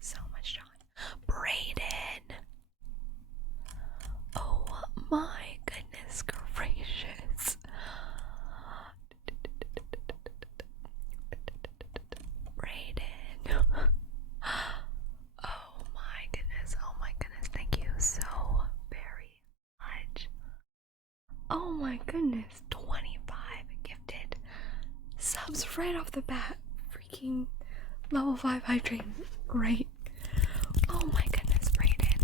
so much, John. Brayden. Oh my goodness gracious. Brayden. Oh my goodness. Thank you so very much. Oh my goodness. 25 gifted subs right off the bat. Freaking level 5 hydrate. Great. Oh my goodness, Brayden.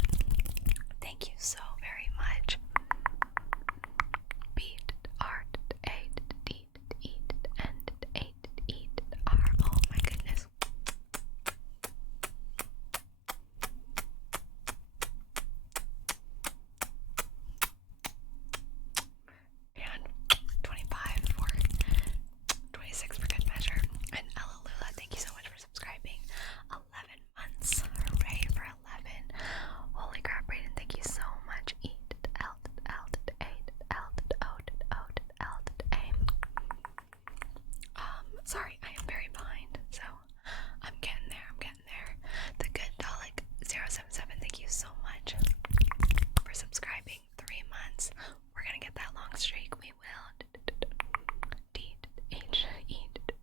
Thank you so very much. Beat, art, eight, eat, and eat, R. Oh my goodness. And 25 for 26 for good measure. And Ella Lula, thank you so much for subscribing. 11 months. Hooray for 11. Holy crap, Brayden, thank you so much. E L L A L O O L A. Sorry, I am very behind, so I'm getting there. The good Dalek 077, thank you so much for subscribing. 3 months. We're gonna get that long streak. We will. D H E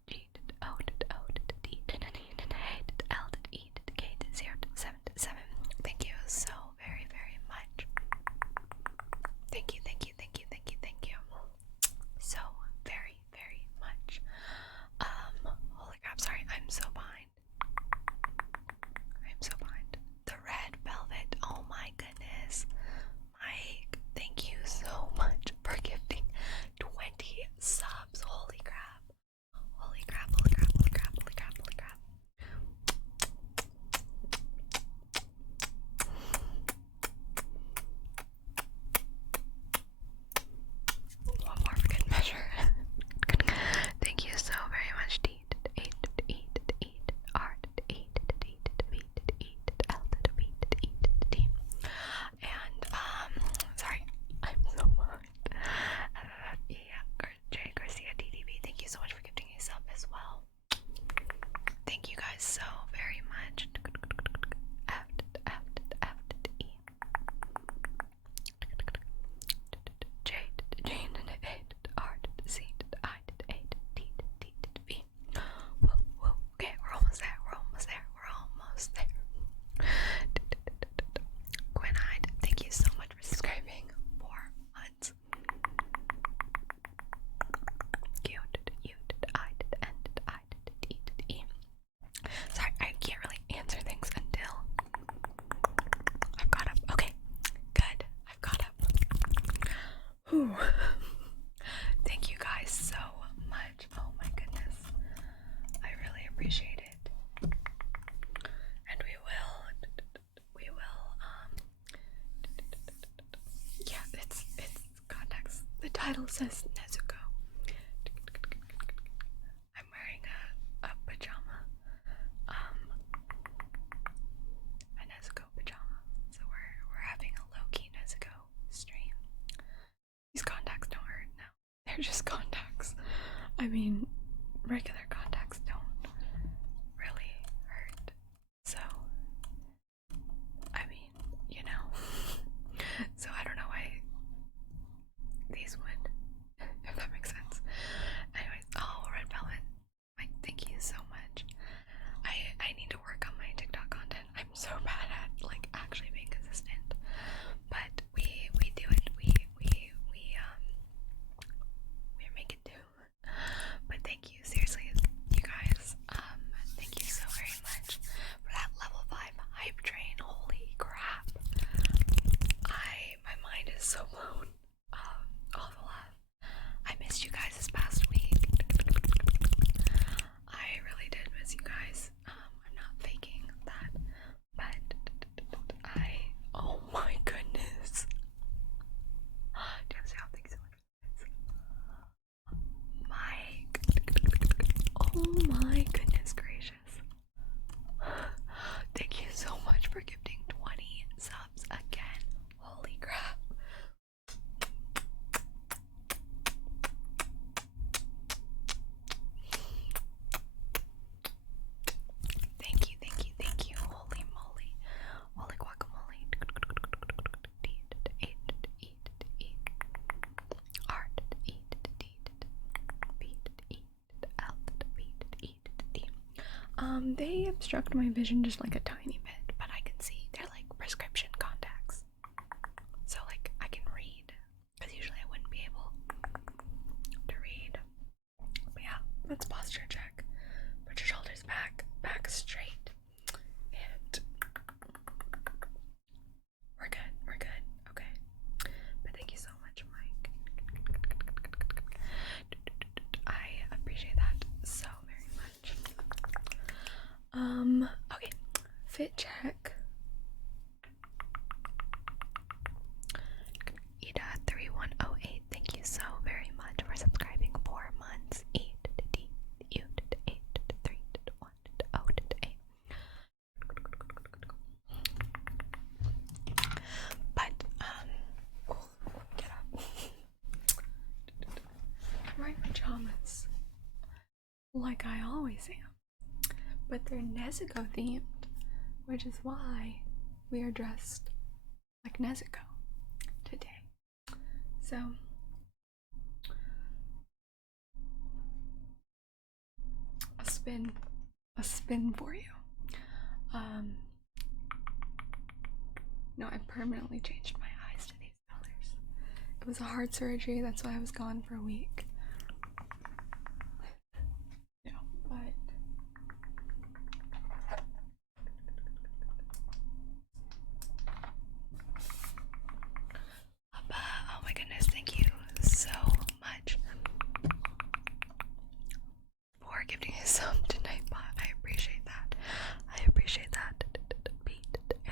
G O O D L E K 077. Thank you so very much. Thank you. So very much. Holy crap, sorry, I'm so behind. The red velvet, oh my goodness. Mike, thank you so much for gifting 20 subs. Holy crap. One more for good measure. Thank you so very much. And sorry, I'm so behind. Jay Garcia DDB, thank you so much for gifting a sub as well. Thank you guys so very much. Okay, we're almost there. Gwen-eyed, thank you so much for subscribing. 4 months. Sorry, I can't really answer things until I've got up. Okay, good. I've got up. Whew. Thank you guys so much. Oh my goodness. I really appreciate it. And we will, yeah, it's context. The title says Nezuko. I'm wearing a pajama, a Nezuko pajama. So we're having a low-key Nezuko stream. These contacts don't hurt now. They're just contacts. I mean, regular contacts don't really hurt. So, I mean, you know. So I don't know why these would, if that makes sense. Anyways, oh, red velvet. Mike, thank you so much. I need to work on my TikTok content. I'm so bad at like actually being consistent. But we do it. We make it do. But thank They obstruct my vision just like a tiny bit, but I can see. They're like prescription contacts. So like I can read. Because usually I wouldn't be able to read. But yeah, let's posture check. Put your shoulders back straight. And we're good, okay. But thank you so much, Mike. I appreciate that so very much. Okay, fit check. Ida3108, thank you so very much for subscribing 4 months. E to the D, U to the 8 to the 3 to the 1 to the O to the 8. But, get up. I'm wearing pajamas, like I always am. But they're Nezuko themed, which is why we are dressed like Nezuko today. So, a spin for you. No, I permanently changed my eyes to these colors. It was a heart surgery, that's why I was gone for a week. No, but oh my goodness, thank you so much for gifting a sub to Nightbot. I appreciate that. I appreciate that. Beat to the 8,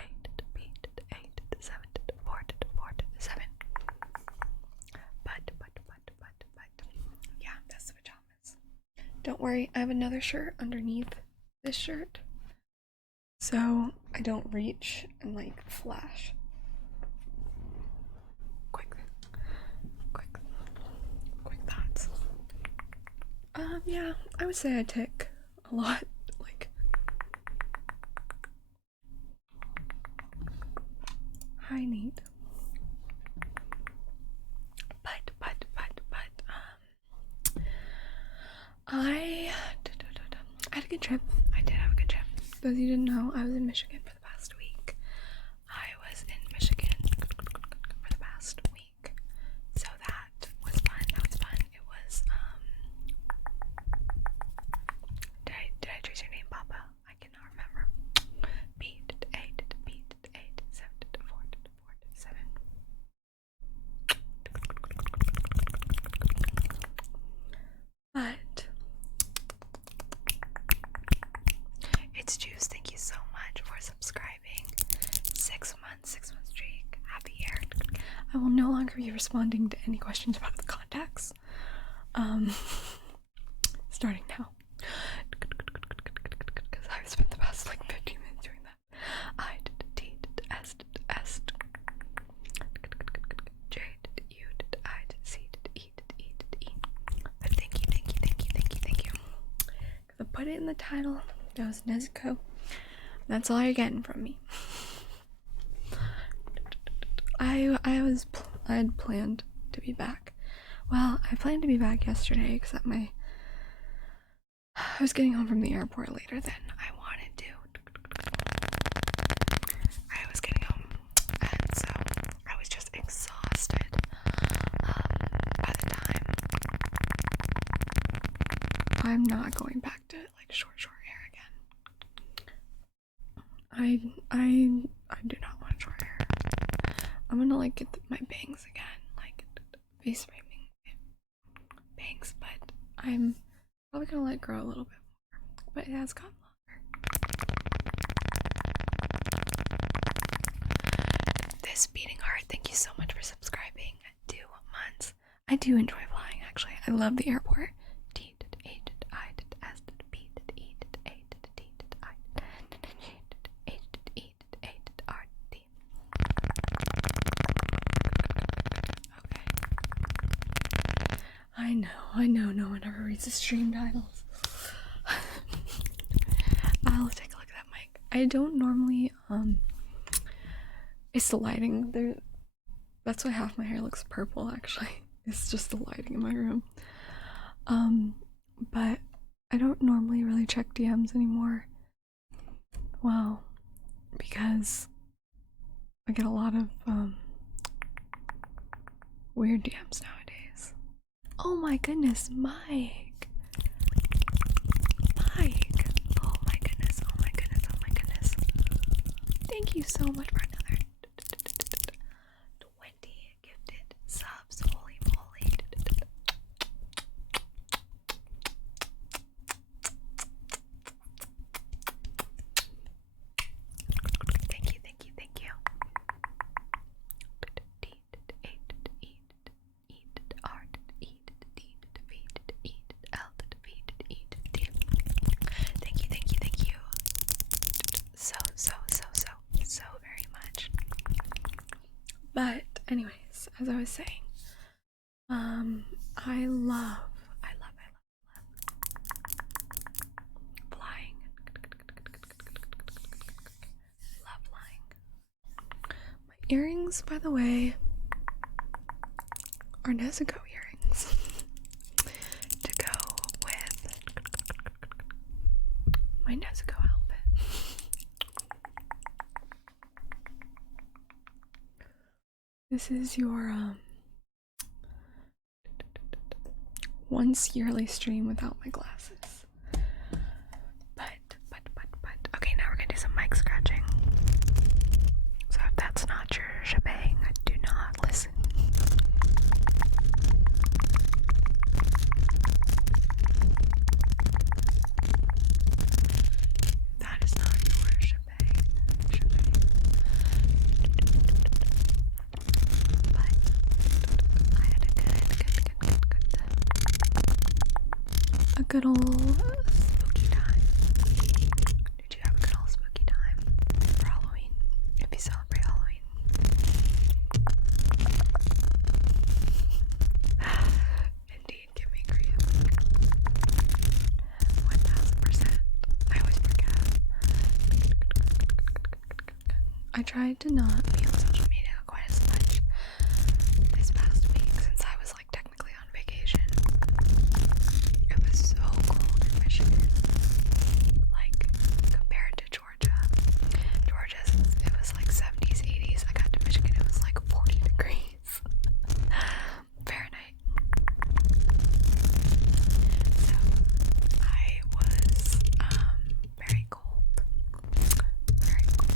beat to the 8, to the 7, to the 4, to the 4, to the 7. But yeah, that's the pajamas. Don't worry, I have another shirt underneath this shirt, so I don't reach and like flash. Quick thoughts. Yeah, I would say I tick a lot, like high need. But I had a good trip. I did have a good trip. Those of you didn't know, I was in Michigan for the past week. So that was fun. It was, did I choose your name, Papa? I cannot remember. B to the 8 to the B to the 8 to the 7 to the 4 to the 4 to the 7. But it's Juice, thank you so much for subscribing. 6 months streak. Happy year. I will no longer be responding to any questions about the contacts. Starting now. Because I've spent the past like 15 minutes doing that. I to the T to the S to the S to J to the U to the I to the C to the E to the E to the E. But thank you. I put it in the title. That was Nezuko. That's all you're getting from me. I had planned to be back. Well, I planned to be back yesterday because I was getting home from the airport later than I wanted to. I was getting home, and so I was just exhausted by the time. I'm not going back to like short hair again. I do not want short hair. I'm gonna like get my bangs again, like face framing bangs, but I'm probably gonna let it grow a little bit more. But it has gotten longer. This beating heart, thank you so much for subscribing. 2 months. I do enjoy flying, actually. I love the airport. T to the A to the I to the S to the B to the E to the A to the D to the I to the G to the H to the E to the A to the R to the D. Okay. I know no one ever reads the stream titles. I'll take a look at that mic. I don't normally, it's the lighting there. That's why half my hair looks purple, actually. It's just the lighting in my room. But I don't normally really check DMs anymore. Well, because I get a lot of weird DMs nowadays. Oh my goodness, Mike. Mike. Oh my goodness, oh my goodness, oh my goodness. Thank you so much for another 20 gifted subs. Holy moly. Thank you, thank you, thank you. Thank you, thank you, thank you. So very much. But anyways, as I was saying, I love flying. Love flying. My earrings, by the way, are nezuko earrings to go with my nezuko outfit. This is your once yearly stream without my glasses. But okay, now we're gonna do some mic scratching. So if that's not your shebang, do not listen. That is not your shebang. But I had a good old spooky time. Did you have a good old spooky time for Halloween? If you celebrate Halloween. Indeed, give me grief. 1000%. I always forget. I tried to not be on social media quite as much this past week since I was like technically on vacation. It was so cold in Michigan, like compared to Georgia. It was like 70s, 80s. I got to Michigan, it was like 40 degrees Fahrenheit. So I was very cold. Very cold.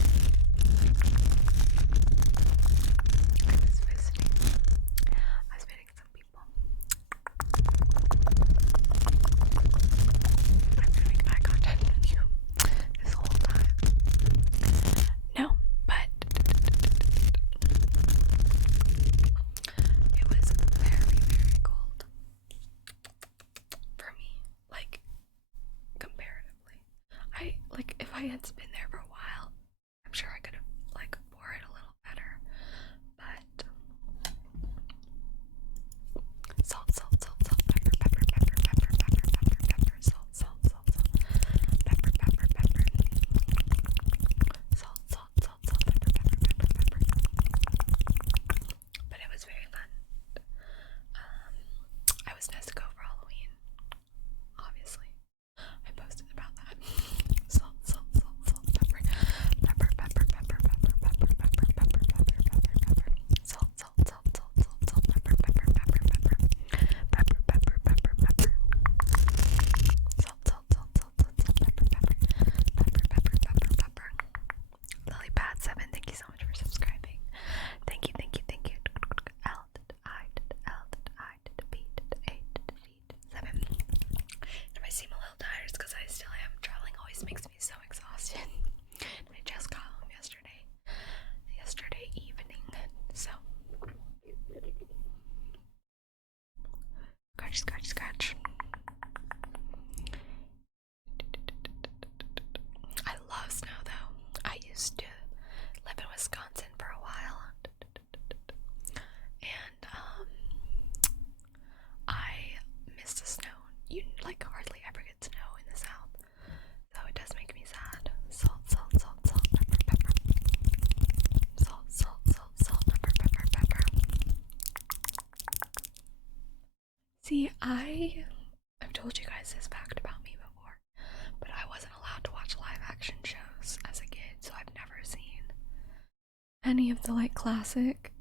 any of the like classic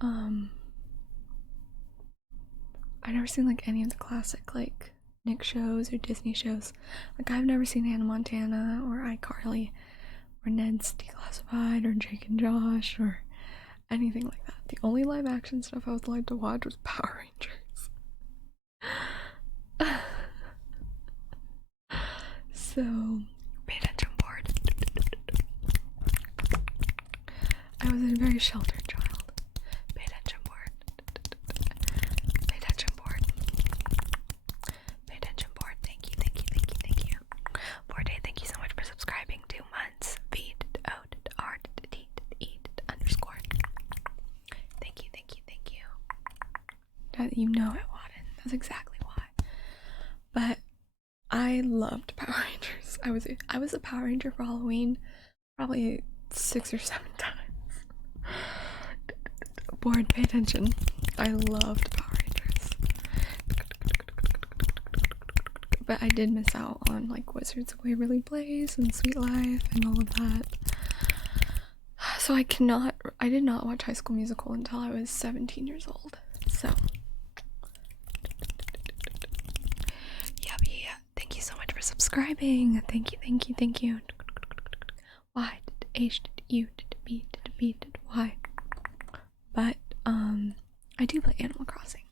I've never seen like any of the classic like Nick shows or Disney shows. Like I've never seen Hannah Montana or iCarly or Ned's Declassified or Jake and Josh or anything like that. The only live action stuff I was allowed to watch was Power Rangers. So, pay attention, board. I was a very sheltered child. Pay attention, board. Pay attention, board. Pay attention, board. Thank you, thank you, thank you, thank you. Board, thank you so much for subscribing. 2 months. VOD_. Thank you, thank you, thank you. That you know it, Wadden. That's exactly why. But I loved Power Rangers. I was a Power Ranger for Halloween probably 6 or 7 times. Board, pay attention. I loved Power Rangers. But I did miss out on like Wizards of Waverly Place and Sweet Life and all of that. So I did not watch High School Musical until I was 17 years old. So yeah. Thank you so much for subscribing. Thank you, thank you, thank you. Y did H did U did B did B did Y. But I do play Animal Crossing.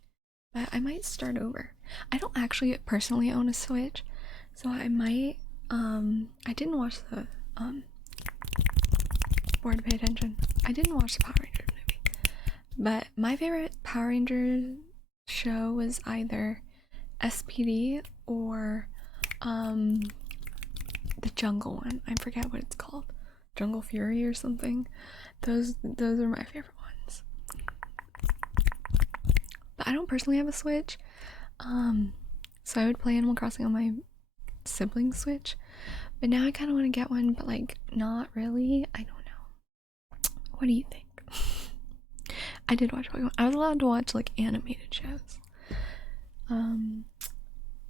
But I might start over. I don't actually personally own a Switch, so I might I didn't watch the board, pay attention. I didn't watch the Power Rangers movie. But my favorite Power Rangers show was either SPD or the jungle one. I forget what it's called. Jungle Fury or something. Those are my favorite ones. But I don't personally have a Switch. So I would play Animal Crossing on my sibling's Switch. But now I kind of want to get one, but like not really. I don't know. What do you think? I did watch Pokemon. I was allowed to watch like animated shows.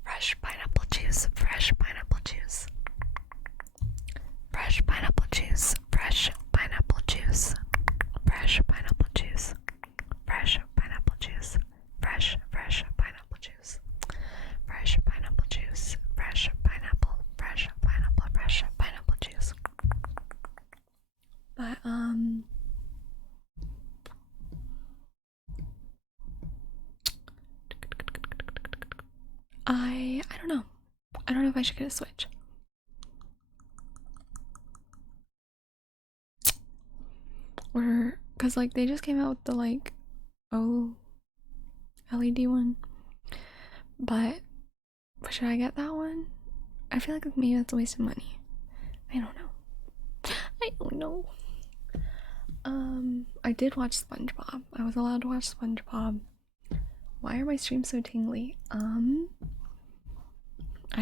Fresh pineapple juice, fresh pineapple juice. Fresh pineapple juice, fresh pineapple juice. Fresh pineapple juice. Fresh pineapple juice. Fresh pineapple juice. Fresh pineapple juice. Fresh pineapple juice. But I don't know. I don't know if I should get a Switch. Or cuz like they just came out with the like LED one. But should I get that one? I feel like maybe that's a waste of money. I don't know. I did watch SpongeBob. I was allowed to watch SpongeBob. Why are my streams so tingly? I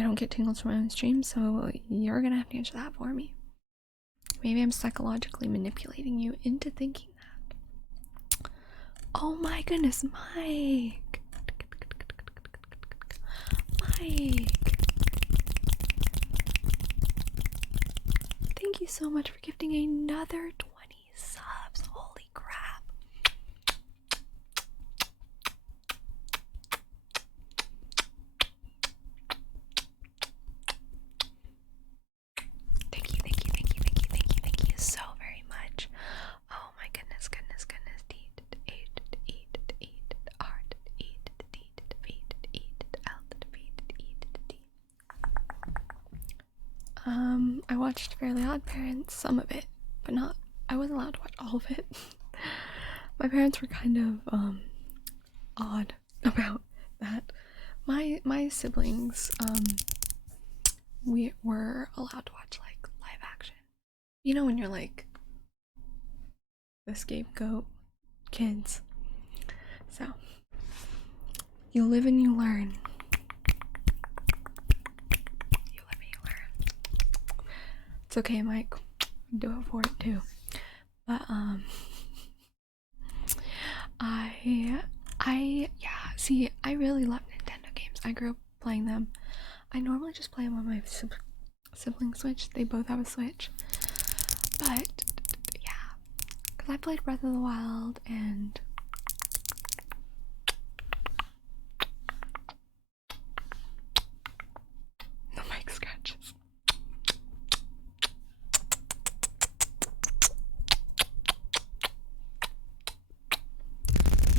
don't get tingles from my own stream, so you're gonna have to answer that for me. Maybe I'm psychologically manipulating you into thinking that. Oh my goodness, Mike! Thank you so much for gifting another 20 subs. Holy crap. Thank you so very much. Oh my goodness. I watched Fairly Odd Parents, some of it, but not. I wasn't allowed to watch all of it. My parents were kind of odd about that. My siblings, we were allowed to watch like live action. You know when you're like the scapegoat kids. So you live and you learn. It's okay, Mike. Do it for it too. But see, I really love Nintendo games. I grew up playing them. I normally just play them on my sibling Switch. They both have a Switch. But yeah, Because I played Breath of the Wild and the mic scratches.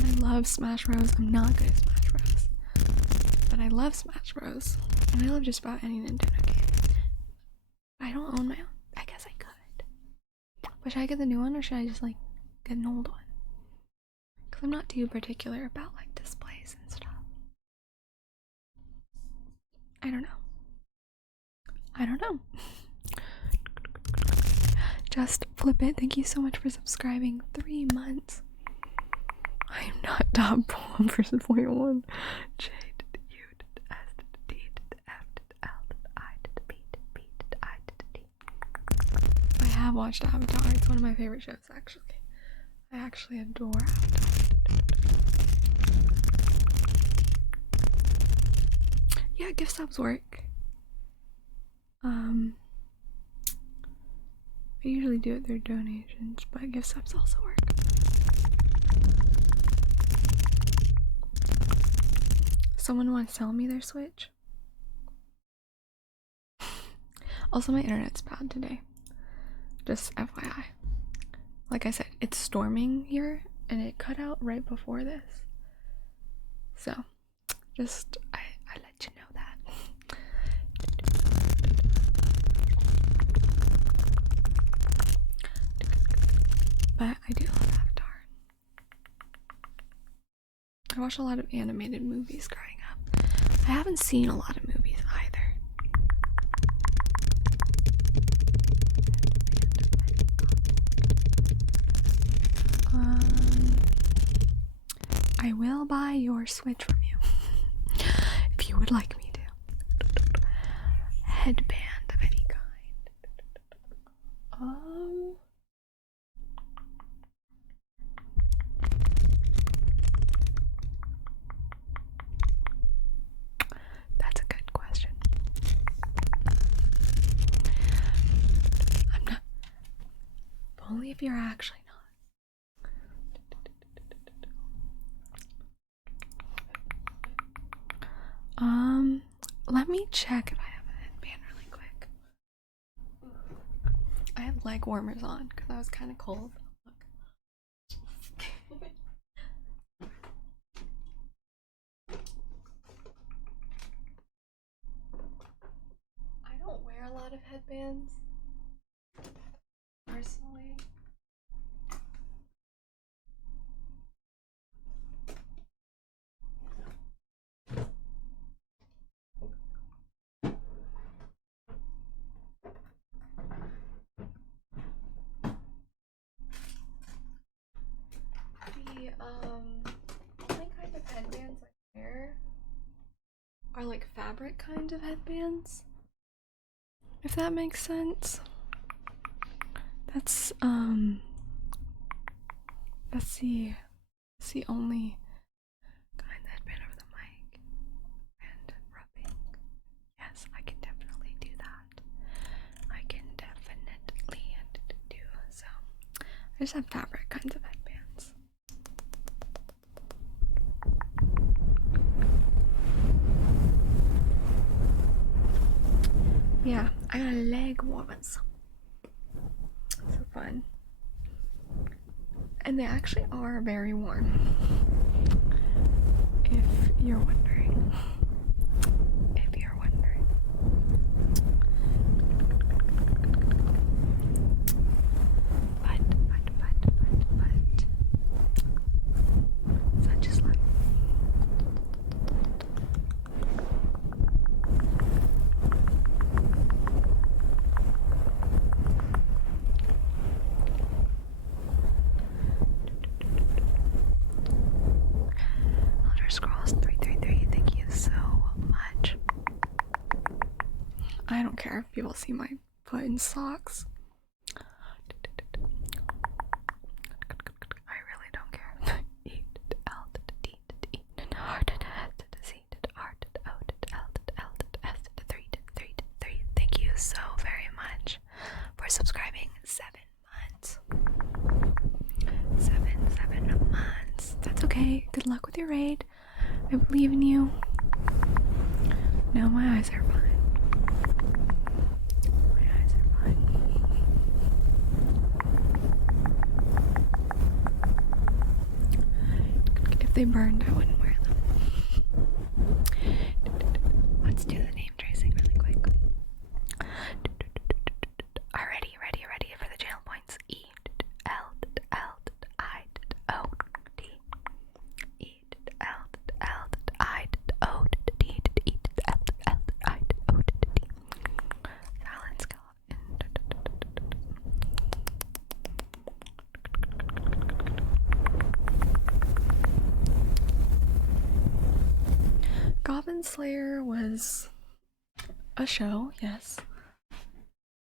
I love Smash Bros. I'm not good at Smash Bros. But I love Smash Bros. And I love just about any Nintendo game. I don't own my own. I guess I could. But should I get the new one or should I just like get an old one? Because I'm not too particular about like displays and stuff. I don't know. Just flip it. Thank you so much for subscribing. 3 months. I am not top 1 versus 0.1. J did U did S did D did F did L did I did B did B did I did D. I have watched Avatar. It's one of my favorite shows, actually. I actually adore Avatar. Yeah, gift subs work. I usually do it through donations, but gift subs also work. Someone want to sell me their Switch? Also, my internet's bad today. Just FYI. Like I said, it's storming here, and it cut out right before this. So, just, I let you know that. But I do love Avatar. I watched a lot of animated movies growing up. I haven't seen a lot of movies either. I will buy your Switch from you if you would like me to. Headband of any kind. That's a good question. I'm not. Only if you're actually not. Let me check if I have a headband really quick. I have leg warmers on because I was kind of cold. Look. I don't wear a lot of headbands, personally. The only kind of headbands I wear are like fabric kind of headbands, if that makes sense. That's the only kind of headband over the mic and rubbing. Yes, I can definitely do that. I can definitely do so. I just have fabric kinds of headbands. Yeah, I got leg warmers. So fun. And they actually are very warm. If you're wondering. If you're wondering. But. Such is life. Elder Scrolls 333, thank you so much. I don't care if people see my foot in socks. I really don't care. E to L to D to E to R to S to Z to R to O to L to L to S to 3 to 3 to 3. Thank you so very much for subscribing. 7 months. okay? Good luck with your raid. I believe in you. Now my eyes are fine. My eyes are fine. If they burned, I wouldn't wear them. Let's do the name tracing really quick. Ready for the channel points. E L L I O D E L L I O D E L L I O D. Silent skeleton. Goblin Slayer was a show, yes.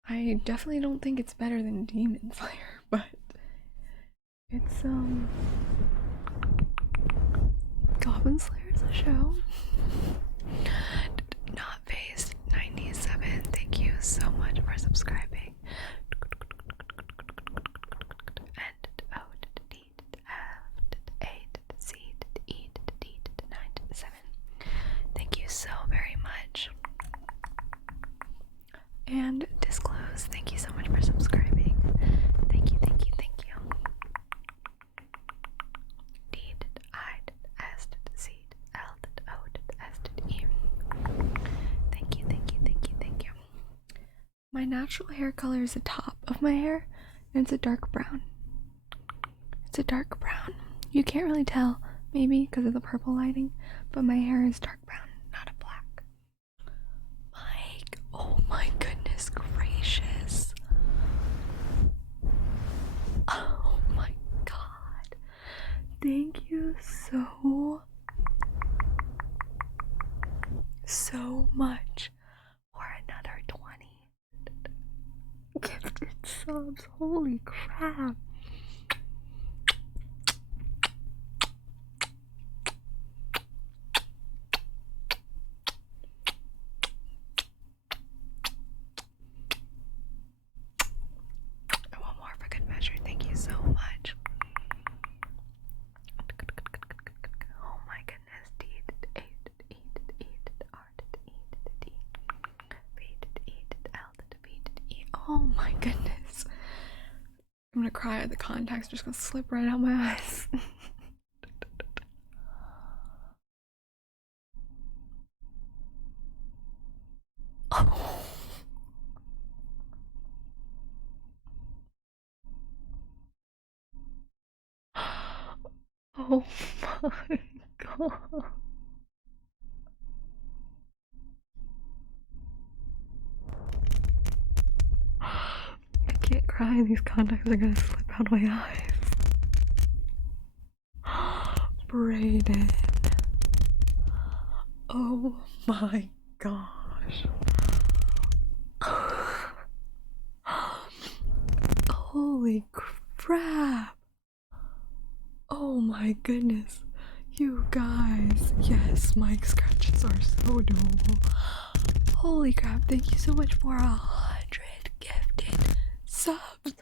I definitely don't think it's better than Demon Slayer, but it's Goblin Slayer is a show. Not Phased 97, thank you so much for subscribing. And O D F A C E D 97. Thank you so very much. And Disclose, thank you so much for subscribing. Thank you. D I S C L O S E. Thank you. My natural hair color is the top of my hair, and it's a dark brown. You can't really tell, maybe because of the purple lighting, but my hair is dark brown, not a black. Mike, oh my goodness gracious. Oh my god. Thank you so much for another 20 gifted subs. Holy crap. Thank you so much. Oh my goodness. Oh my goodness. I'm gonna cry. The contacts are just gonna slip right out my eyes. Oh. Oh my god. I can't cry, these contacts are gonna slip out of my eyes. Brayden. Oh my gosh. Holy crap. Oh my goodness. You guys. Yes, mic scratches are so doable. Holy crap. Thank you so much for 100 gifted subs.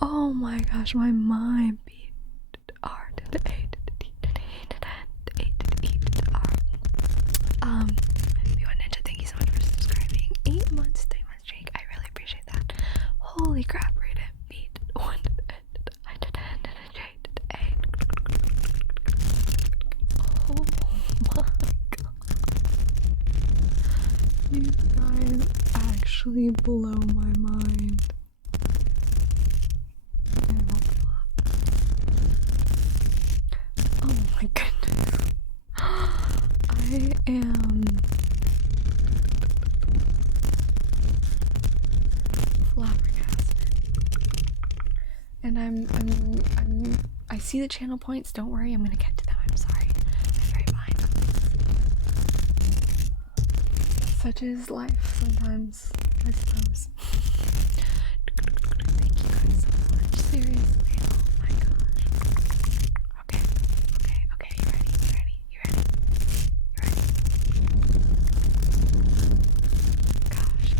Oh my gosh, my mind beat R to the A to the D to the E to the A to the E to the R. V1 Ninja, thank you so much for subscribing. 8 months, 3 months streak. I really appreciate that. Holy crap, read it. Beat 1 to the N to the I to the N to the J to the A. Oh my god. You guys actually blow my mind. Oh my goodness. I am flabbergasted. And I see the channel points, don't worry, I'm gonna get to them. I'm sorry. I'm very behind on this. Such is life sometimes, I suppose. Thank you guys so much. Seriously. Oh my gosh. Okay. You ready? Gosh.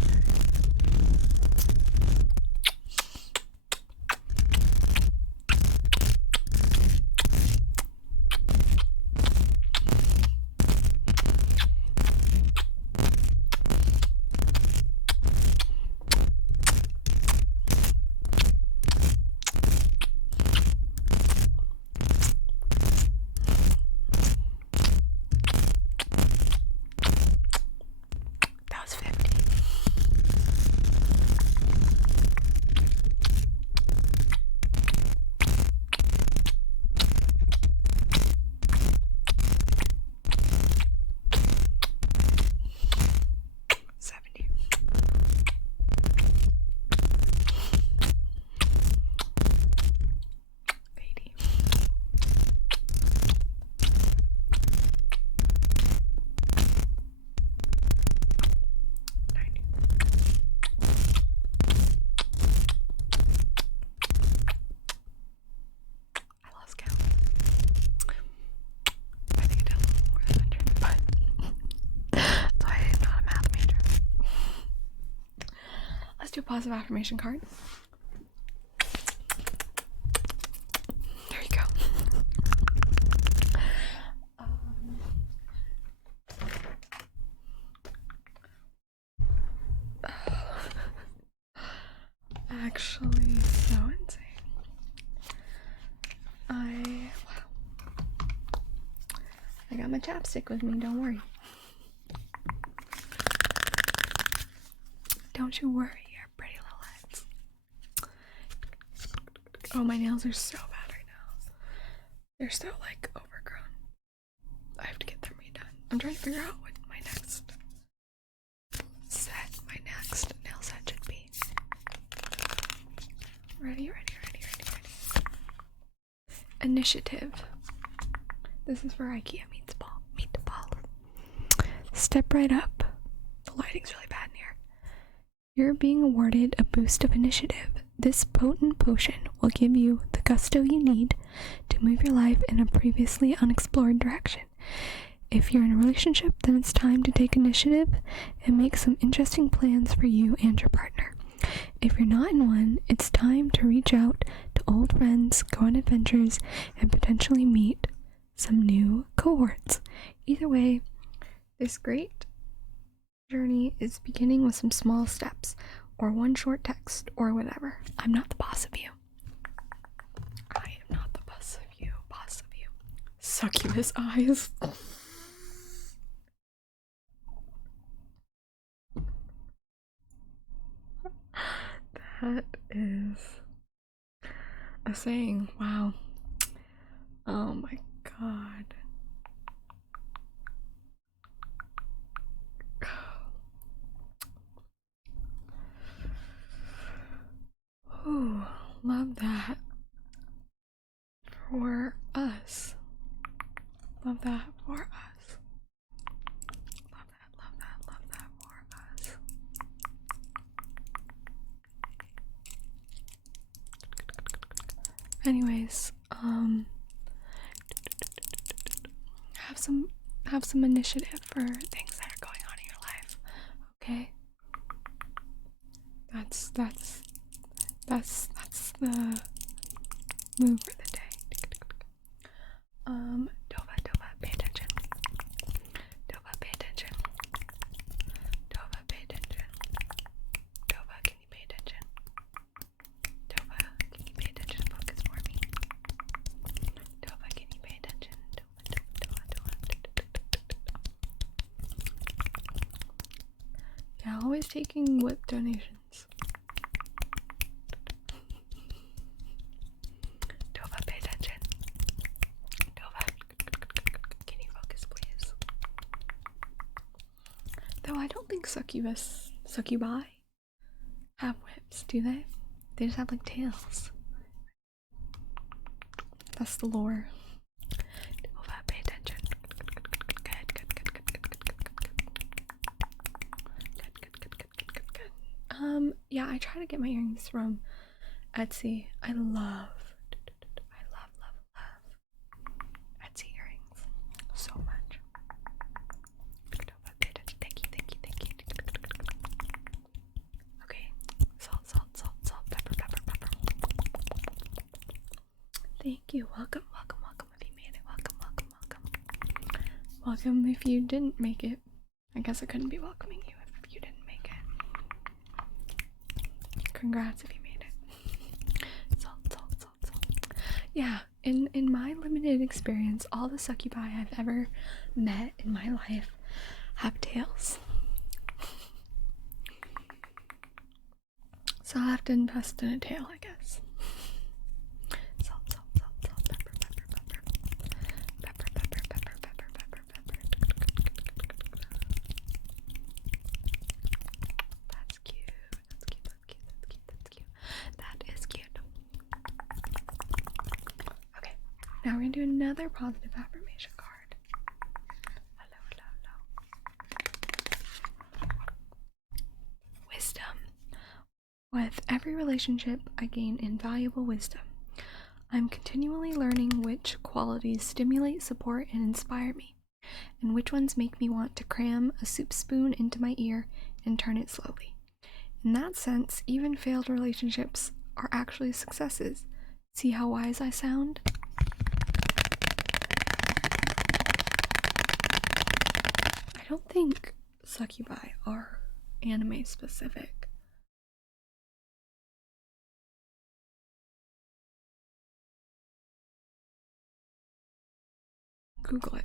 do a positive affirmation card. There you go. Actually, so insane. I got my chapstick with me, don't worry. Don't you worry, your pretty little heads. Oh, my nails are so bad right now. They're so, like, overgrown. I have to get them redone. I'm trying to figure out what my next nail set should be. Ready. Initiative. This is where IKEA meets the ball. Step right up. The lighting's really bad in here. You're being awarded a boost of initiative. This potent potion will give you the gusto you need to move your life in a previously unexplored direction. If you're in a relationship, then it's time to take initiative and make some interesting plans for you and your partner. If you're not in one, it's time to reach out to old friends, go on adventures, and potentially meet some new cohorts. Either way, this great journey is beginning with some small steps, or one short text, or whatever. I'm not the boss of you. I am not the boss of you. Succubus eyes. That is a saying. Wow. Oh my god. Ooh, love that for us. Love that for us. Love that for us. Anyways, have some initiative for things that are going on in your life. Okay? That's the move for the day. Dova, pay attention. Dova, pay attention. Dova, pay attention. Dova, can you pay attention? Dova, can you pay attention? Focus for me. Dova, can you pay attention? Yeah, always taking whip donations. Dova, pay attention. Dova, can you focus, please? Though I don't think succubi have whips, do they? They just have like tails. That's the lore. Dova, pay attention. Good. Yeah, I try to get my earrings from Etsy. I love Etsy earrings so much. Thank you. Okay, salt, pepper. Thank you. Welcome if you made it. Welcome. Welcome if you didn't make it. I guess I couldn't be welcoming you if you didn't make it. Congrats if you made it. Salt. Yeah, in my limited experience, all the succubi I've ever met in my life have tails. So I'll have to invest in a tail, I guess. Salt, pepper. That's cute. That is cute. Okay, now we're gonna do another positive affirmation card. Hello. Wisdom. With every relationship, I gain invaluable wisdom. I'm continually learning which qualities stimulate, support, and inspire me, and which ones make me want to cram a soup spoon into my ear and turn it slowly. In that sense, even failed relationships are actually successes. See how wise I sound? I don't think succubi are anime specific. Google it.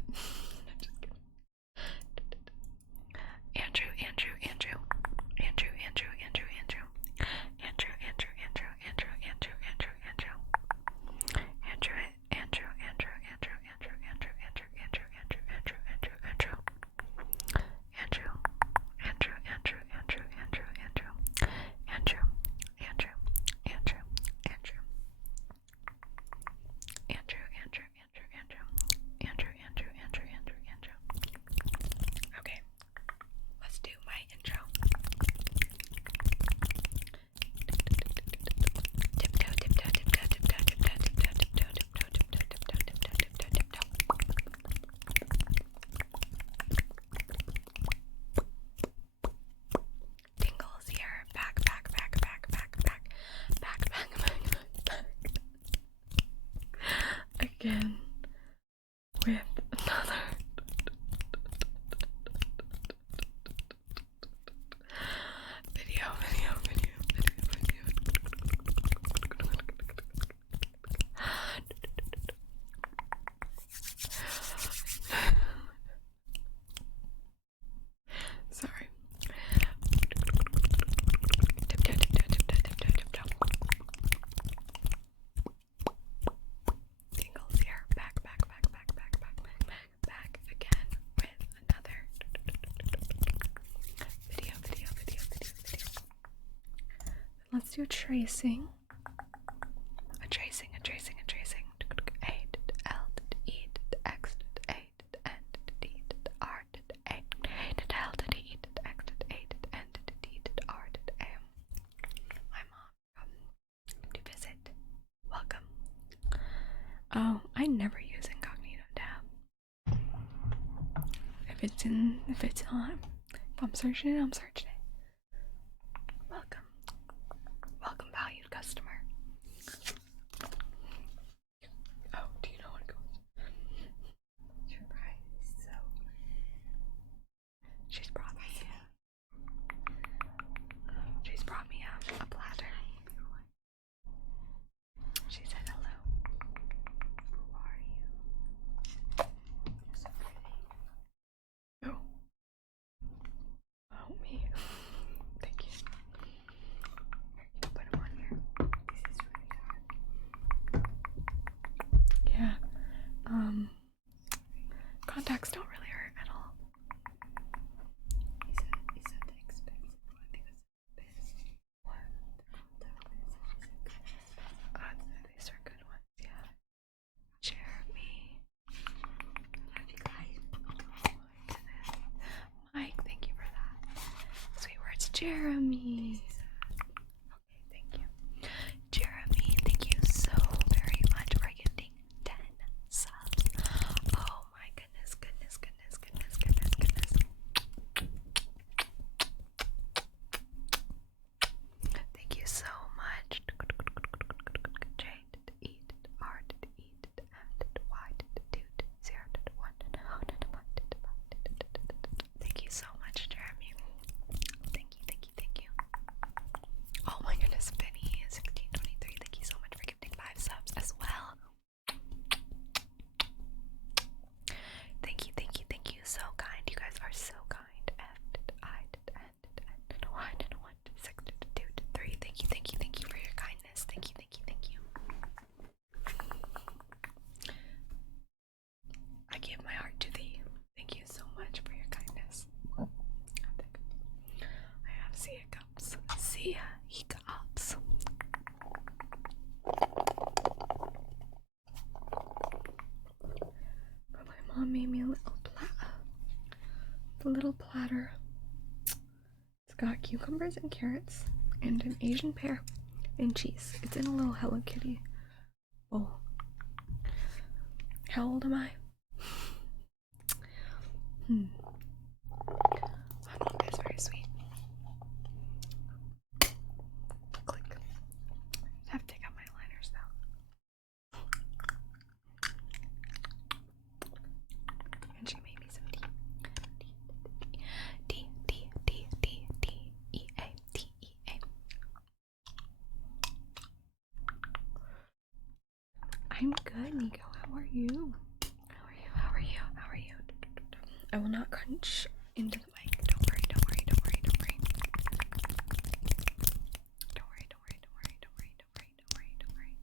Andrew. Okay, let's do my intro. Tingles here. Back. Again with another video. Sorry. Tiptoe. Tingles here. Back again with another video. Let's do tracing. A tracing. A, L, E, X, A, N, D, R, A, L, E, X, A, N, D, R, A. My mom to visit. Welcome. Oh, I never use incognito tab. If I'm searching it, I'm searching it. Welcome, valued customer. Oh, do you know what goes? Your price is so. She's brought me a platter. She said hello. Who are you? You're so pretty. Oh. Oh, me. Thank you. I'll put them on here. This is really hard. Yeah. Contacts don't really hurt at all. Is that the expensive one? I think it's the best. What? These are good ones, yeah. Jeremy. Love you guys. Oh my goodness. Mike, thank you for that. Sweet words, Jeremy. Okay, thank you. Jeremy, thank you so very much for gifting 10 subs. Oh my goodness. Thank you so much. J to E to R to E to M to Y to 2 to 0 to 1 to 1 to 1 to 5. Thank you so much, Jeremy. Thank you. Oh my goodness, Benny 1623. Thank you so much for gifting 5 subs as well. Thank you. So kind. You guys are so kind. F to I to N to Y to 1 to 6 to 2 to 3. Thank you for your kindness. Thank you. I give my heart to thee. Thank you so much for your kindness. I have sea hiccups. But my mom made me a little platter. It's got cucumbers and carrots and an Asian pear and cheese. It's in a little Hello Kitty bowl. How old am I? My mom is very sweet. I'm good, Nico. How are you? How are you? How are you? How are you? I will not crunch into the mic. Don't worry, don't worry, don't worry, don't worry. Don't worry, don't worry, don't worry, don't worry, don't worry, don't worry, don't worry.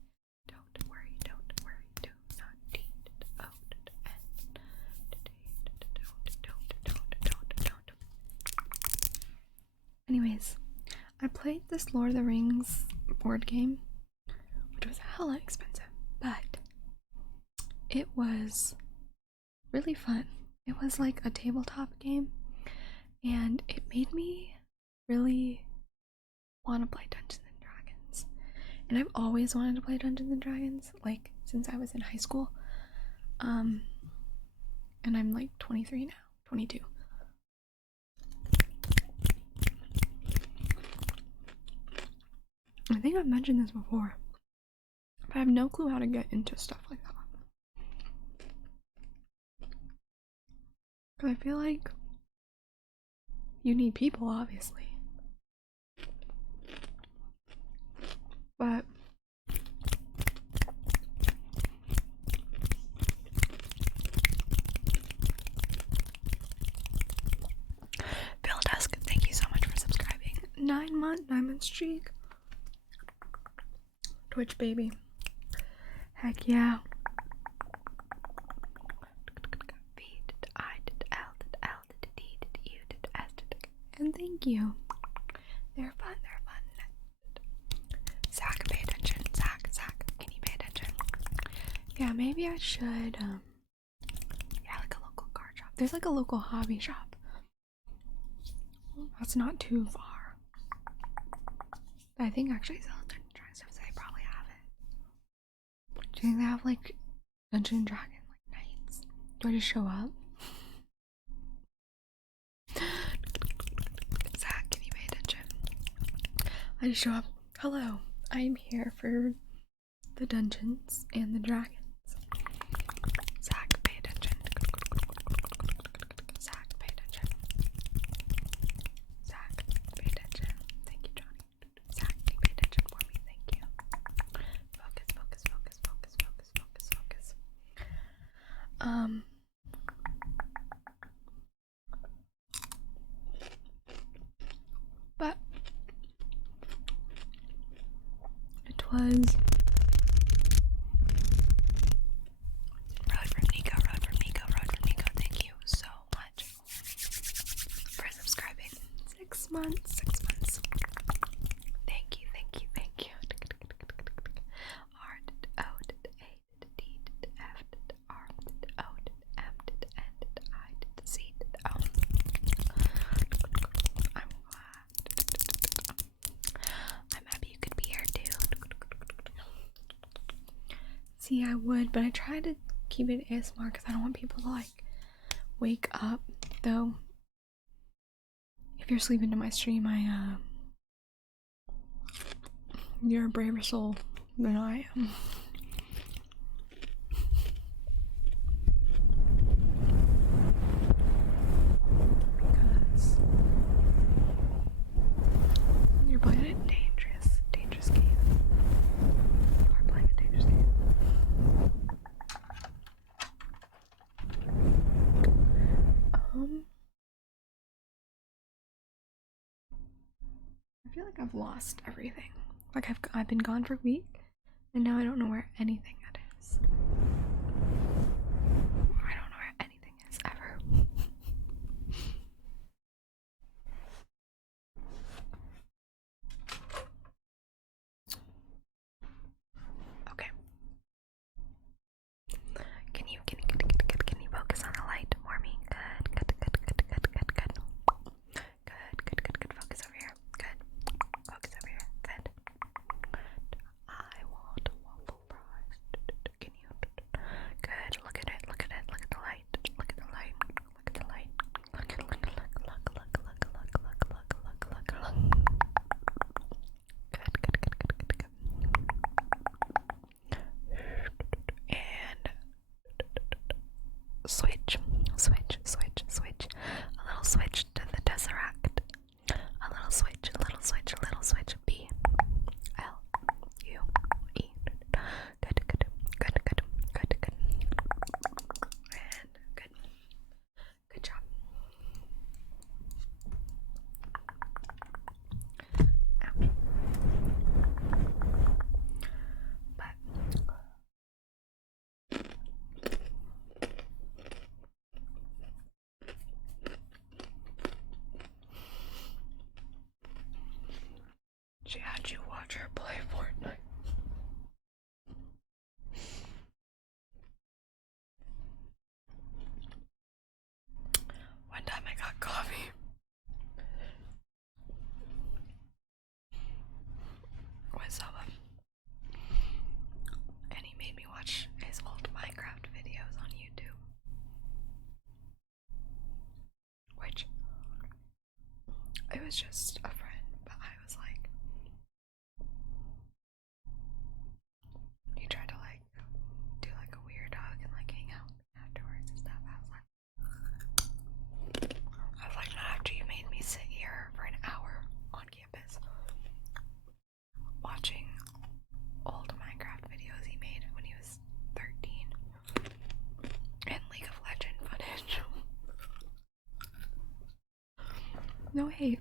Don't worry, don't worry, do not don't. Anyways, I played this Lord of the Rings board game, which was hella expensive, but it was really fun. It was like a tabletop game, and it made me really want to play Dungeons and Dragons. And I've always wanted to play Dungeons and Dragons, like since I was in high school. And I'm like 23 now, 22. I think I've mentioned this before, but I have no clue how to get into stuff like that. Because I feel like you need people, obviously. But Bill Dusk, thank you so much for subscribing. 9-month diamond streak. Twitch baby. Heck yeah. V did I did L did L did D did U did S did. And thank you. They're fun, they're fun. Zach, pay attention. Zach, can you pay attention? Yeah, maybe I should, yeah, like a local card shop. There's like a local hobby shop. That's not too far. I think actually sells Dungeons and Dragons, so they probably have it. Do you think they have like Dungeons and Dragons like nights? Do I just show up? Zach, can you pay attention? I just show up. Hello, I'm here for the Dungeons and the Dragons. Zach, pay attention. Zach, pay attention. Zach, pay attention. Thank you, Johnny. Zach, can you pay attention for me? Thank you. Focus, focus, focus, focus, focus, focus, focus. But it was Road from Nico, Road from Nico, Road from Nico. Thank you so much for subscribing. 6 months, 6 months. Thank you, thank you, thank you. R did O did A did D did F did R did O did M did N did I did C did O. I'm glad. I'm happy you could be here too. See, I would, but I try to keep it ASMR because I don't want people to like wake up. Though, if you're sleeping to my stream, you're a braver soul than I am. Because you're playing a dangerous game. You are playing a dangerous game. I feel like I've lost everything. Like I've been gone for a week, and now I don't know where anything is. I don't know where anything is ever. Okay. Can you focus on the light for me? Good. Good. Focus over here. Good. Focus over here. Good. I want a waffle fries. Can you? was just a friend, but I was like, he tried to like do like a weird hug and like hang out afterwards and stuff. I was like, not after you made me sit here for an hour on campus watching old Minecraft videos he made when he was 13 and League of Legends footage. No hate,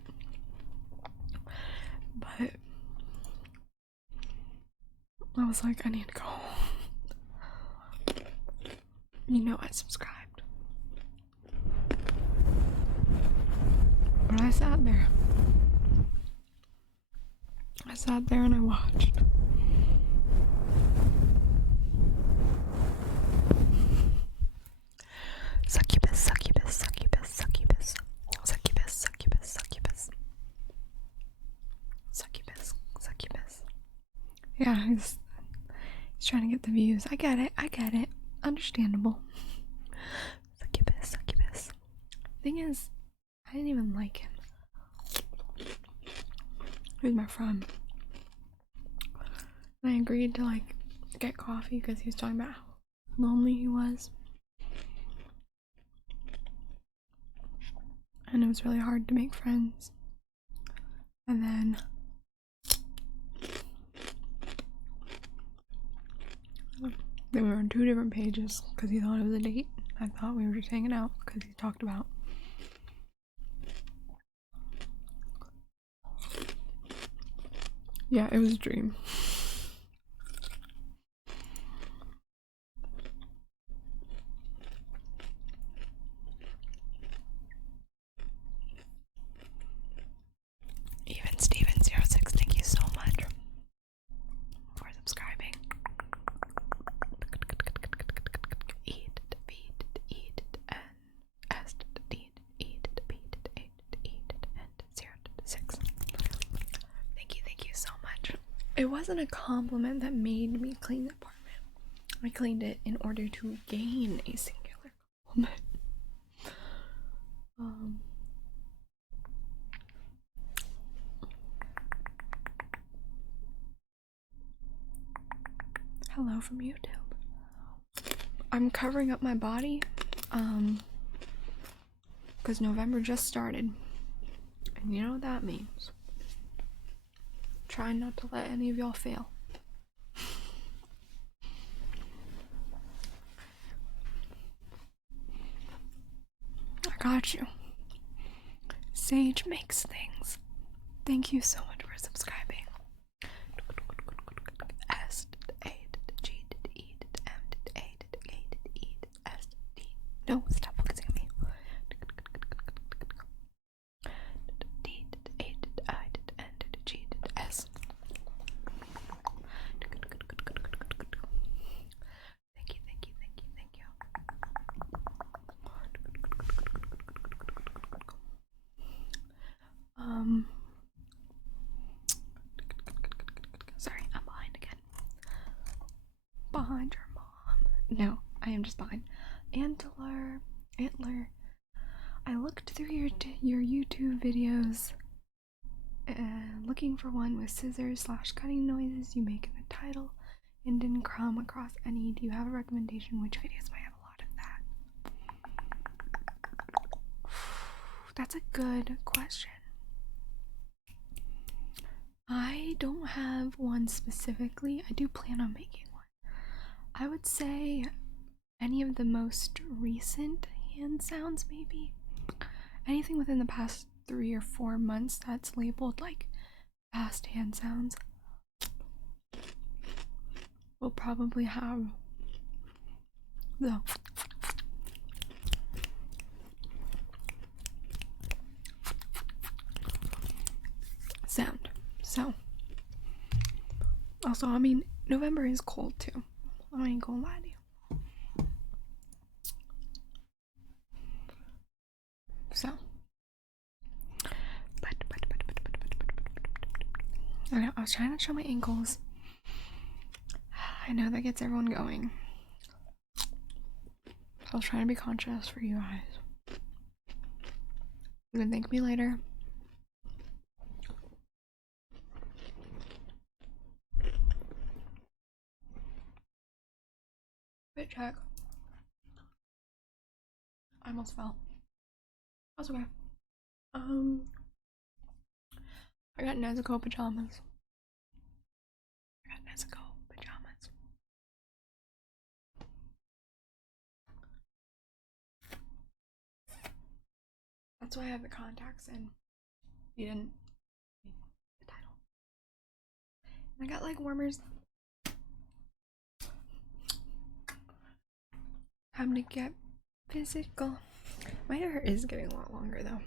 but I was like, I need to go home. You know I subscribed. But I sat there. I sat there and I watched. Succubus, succubus, succubus, succubus. Succubus, succubus, succubus. Succubus, succubus. Yeah, he's trying to get the views. I get it, understandable. Succubus, succubus. Thing is, I didn't even like him. He was my friend. And I agreed to like get coffee because he was talking about how lonely he was. And it was really hard to make friends. And then they were on 2 different pages because he thought it was a date. I thought we were just hanging out because he talked about. Yeah, it was a dream. Even Steven06, thank you so much for subscribing. Eat, beat, eat, and est, eat, beat, eat, and 0 to 6. Thank you so much. It wasn't a compliment that made me clean the apartment. I cleaned it in order to gain a singular compliment. Hello from YouTube. I'm covering up my body, because November just started. And you know what that means. Try not to let any of y'all fail. I got you. Sage makes things. Thank you so much for subscribing. No, stop focusing on me. Thank you. Sorry, I'm behind again. Behind your mom. No, I am just behind. Antler. I looked through your YouTube videos, looking for one with scissors / cutting noises you make in the title, and didn't come across any. Do you have a recommendation? Which videos might have a lot of that? That's a good question. I don't have one specifically. I do plan on making one. I would say any of the most recent hand sounds, maybe. Anything within the past 3 or 4 months that's labeled like past hand sounds will probably have the sound. So, also, I mean, November is cold too. I ain't gonna lie to you. So, I was trying to show my ankles. I know that gets everyone going. I was trying to be conscious for you guys. You can thank me later. Fit check. I almost fell. That's okay. I got Nezuko pajamas. That's why I have the contacts in. You didn't read the title. And I got like warmers. Time to get physical. My hair is getting a lot longer though.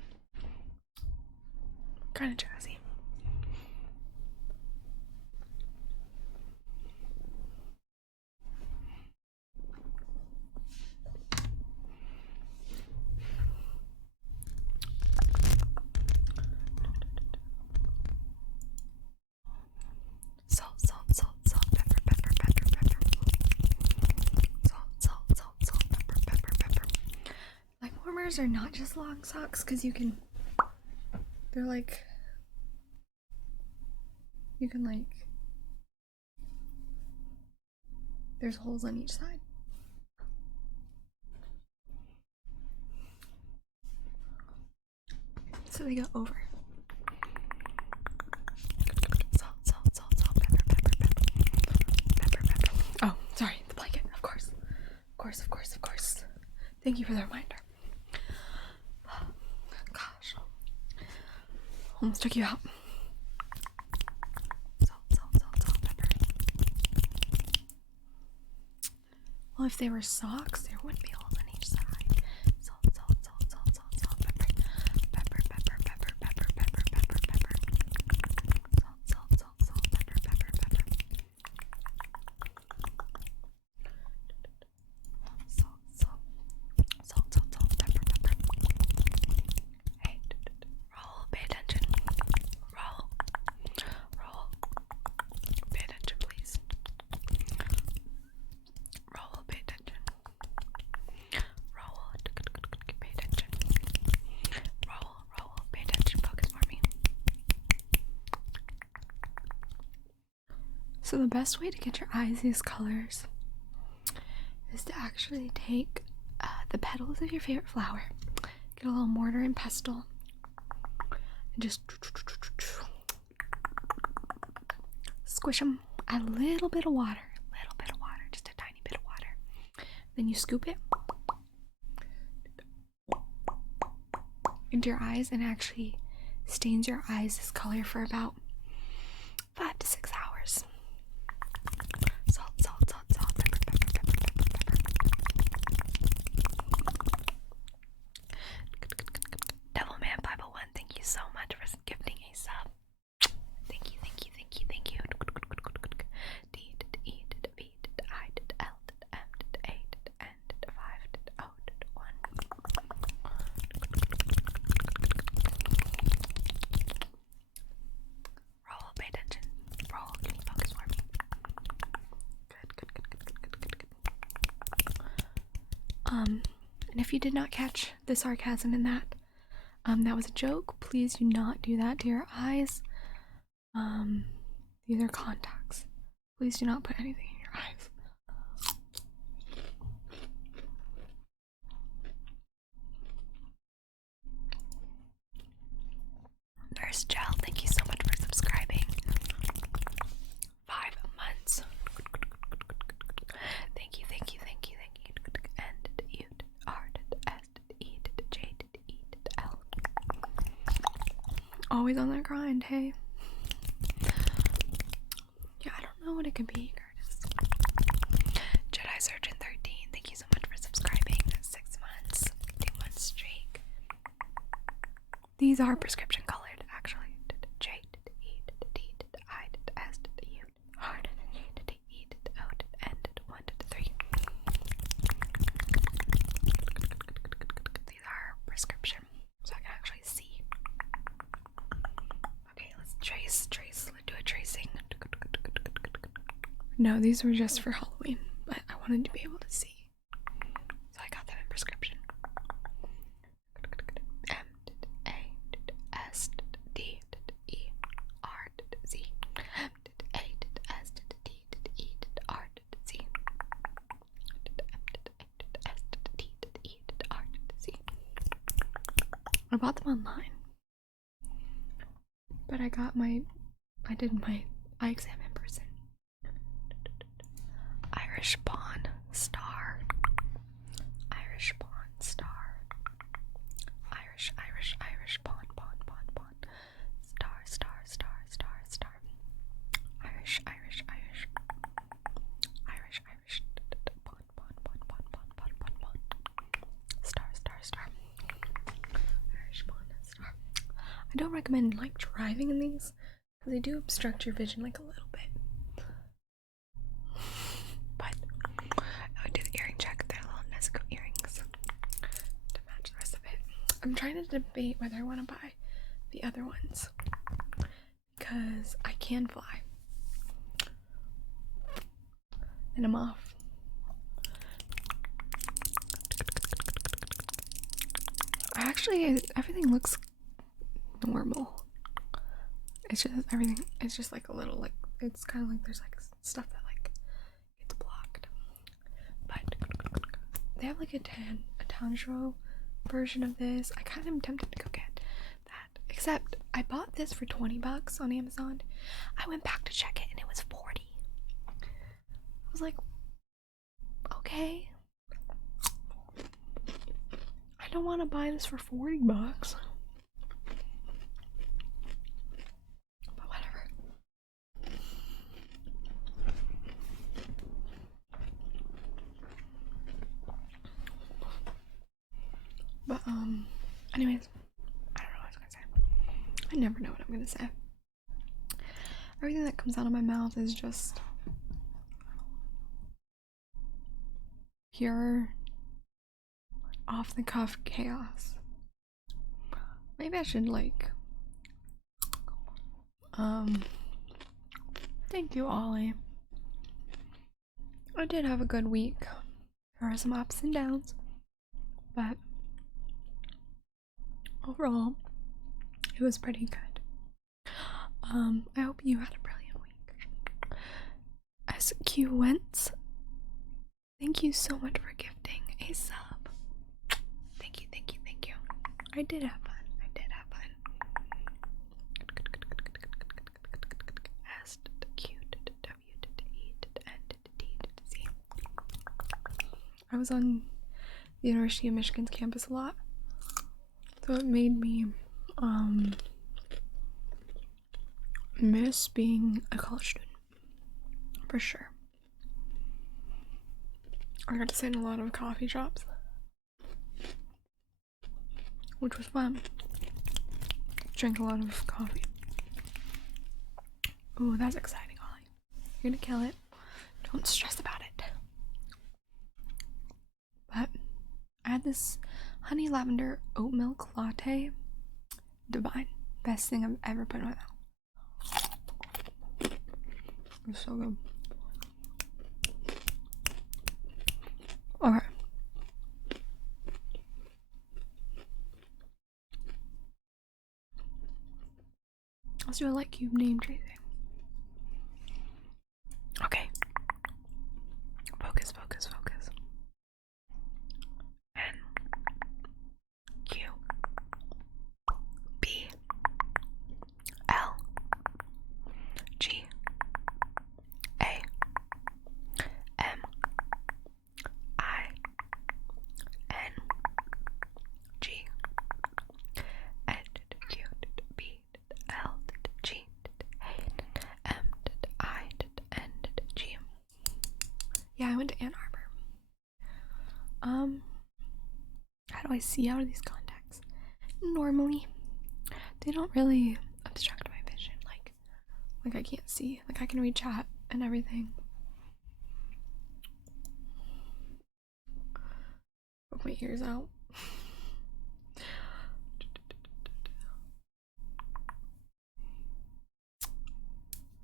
Kind of jazzy. Salt, pepper, pepper. Salt, pepper. Like warmers are not just long socks because they're like, you can like, there's holes on each side. So they go over. Salt, pepper. Oh, sorry, the blanket, of course. Thank you for the reminder. Gosh. Almost took you out. Salt, pepper. Well, if they were socks, there wouldn't be holes on each side. Salt, pepper. Pepper. Salt, pepper. Salt, pepper. Hey, roll, pay attention. Roll. Pay attention, please. Roll, pay attention. Roll, pay attention. Roll, pay attention. Focus for me. So the best way to get your eyes these colors is to actually take the petals of your favorite flower, get a little mortar and pestle, and just squish them. Add a little bit of water, just a tiny bit of water. Then you scoop it into your eyes, and it actually stains your eyes this color for about 5 to 6 hours. Salt, pepper. Devilman 501, thank you so much for gifting a sub. Thank you. D, E, B, I, L, M, A, N, 5, O, 1. Roll, pay attention. Roll, can you focus for me? Good. And if you did not catch the sarcasm in that, that was a joke. Please do not do that to your eyes. These are contacts. Please do not put anything in your eyes. Nurse Gel, thank you so much for subscribing. 5 months. Thank you. And you, R, S, E, J, E, L. Always on that grind, hey. Yeah, I don't know what it could be, Curtis. Jedi Surgeon 13, thank you so much for subscribing. 6 months. 2 months streak. These are prescription colored, actually. J, E, D, I, S, U, R, E, O, N, 1, 3. These are prescription, so I can actually see. Okay, let's trace. Let's do a tracing. No, these were just for Halloween, but I wanted to be able to see, so I got them in prescription. M, A, S, D, E, R, Z. M, A, S, D, E, R, Z. I bought them online, but I did my eye exam in person. Irish Pawn Star. Irish Pawn Star. Irish Pawn. Star. Irish Pawn. Irish Pawn Star. I don't recommend like driving in these because they do obstruct your vision like a little bit. But I would do the earring check. They're little nezuko earrings to match the rest of it. I'm trying to debate whether I want to buy the other ones because I can fly and I'm off. Actually, everything looks normal. It's just like a little, like, it's kind of like there's like stuff that like gets blocked. But they have like a Tanjiro version of this. I kind of am tempted to go get that. Except I bought this for $20 on Amazon. I went back to check it and it was 40. I was like, okay. I don't want to buy this for $40. But whatever. But anyways, I don't know what I was gonna say. I never know what I'm gonna say. Everything that comes out of my mouth is just pure off the cuff chaos. Maybe I should like thank you, Ollie. I did have a good week. There were some ups and downs, but overall it was pretty good. I hope you had a brilliant week. As Q went, thank you so much for gifting a sub. Thank you. I did have fun. S to Q to W to E to N to D to Z. I was on the University of Michigan's campus a lot, so it made me miss being a college student for sure. I got to sit in a lot of coffee shops, which was fun. Drank a lot of coffee. Ooh, that's exciting, Ollie. You're gonna kill it. Don't stress about it. But I had this honey lavender oat milk latte. Divine. Best thing I've ever put in my mouth. It's so good. Okay. Let's do a light cube name tracing. Okay. Focus. N Q B L G A M I N G N Q B L G A M I N G. Yeah, I went to Ann Arbor. How do I see out of these contacts? Normally, they don't really obstruct my vision. Like I can't see. Like I can read chat and everything. Poke my ears out.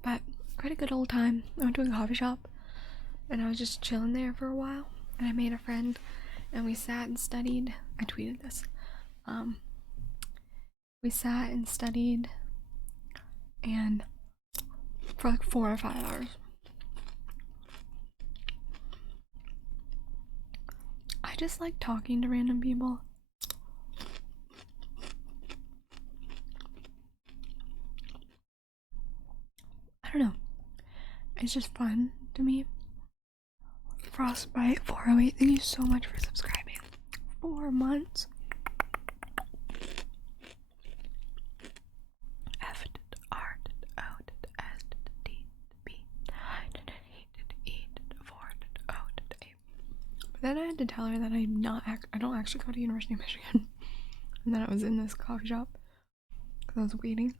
But I had a good old time. I went to a coffee shop and I was just chilling there for a while, and I made a friend and we sat and studied. I tweeted this. We sat and studied and for like 4 or 5 hours. I just like talking to random people. it's just fun to me. Frostbite 408, thank you so much for subscribing. 4 months. F R O S D B I E 4 O A. But then I had to tell her that I don't actually go to University of Michigan, and that I was in this coffee shop because I was waiting.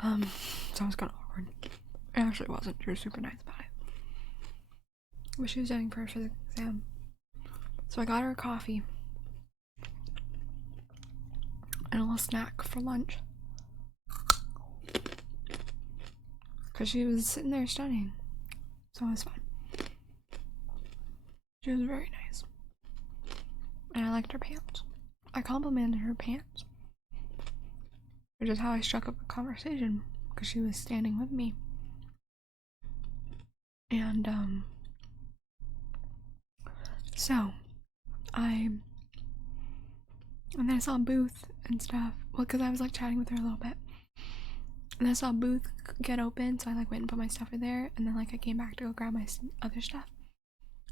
So I was kind of awkward. It actually wasn't. She was super nice about it. But she was studying for her physics exam. So I got her a coffee and a little snack for lunch. Because she was sitting there studying. So it was fun. She was very nice. And I liked her pants. I complimented her pants. Which is how I struck up a conversation. Because she was standing with me. And, so, and then I saw a booth and stuff. Well, because I was like chatting with her a little bit. And I saw a booth get open, so I like went and put my stuff in there. And then like I came back to go grab my other stuff.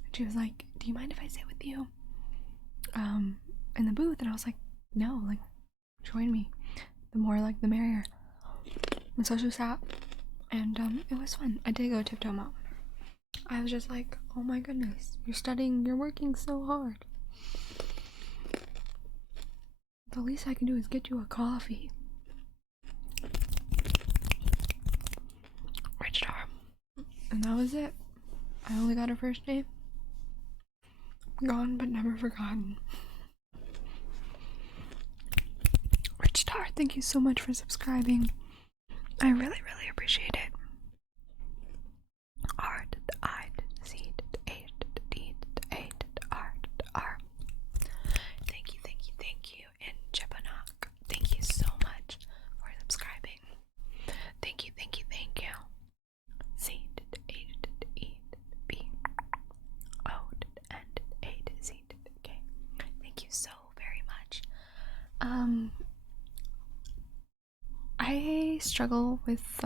And she was like, "Do you mind if I sit with you in the booth?" And I was like, "No, like join me. The more like the merrier." And so she sat, and it was fun. I did go tiptoe out with her. I was just like, "Oh my goodness, you're studying, you're working so hard. The least I can do is get you a coffee." Rich Star. And that was it. I only got her first name. Gone but never forgotten. Rich Star, thank you so much for subscribing. I really, really appreciate it. R. Thank you, thank you, thank you. And Jepanak, thank you so much for subscribing. Thank you, thank you, thank you. C A E B O N A Z K. Thank you so very much. I struggle with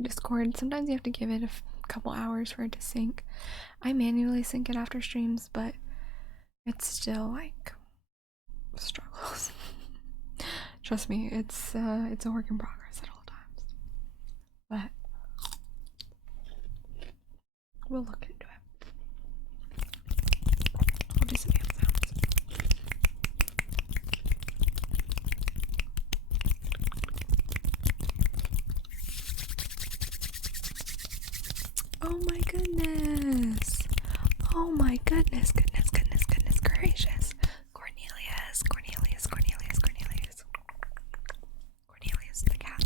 Discord. Sometimes you have to give it a couple hours for it to sync. I manually sync it after streams, but it's still like struggles. Trust me, it's a work in progress at all times. But we'll look into it. I'll do some hand sounds. Oh my goodness. Oh my goodness, goodness gracious. Cornelius the cat.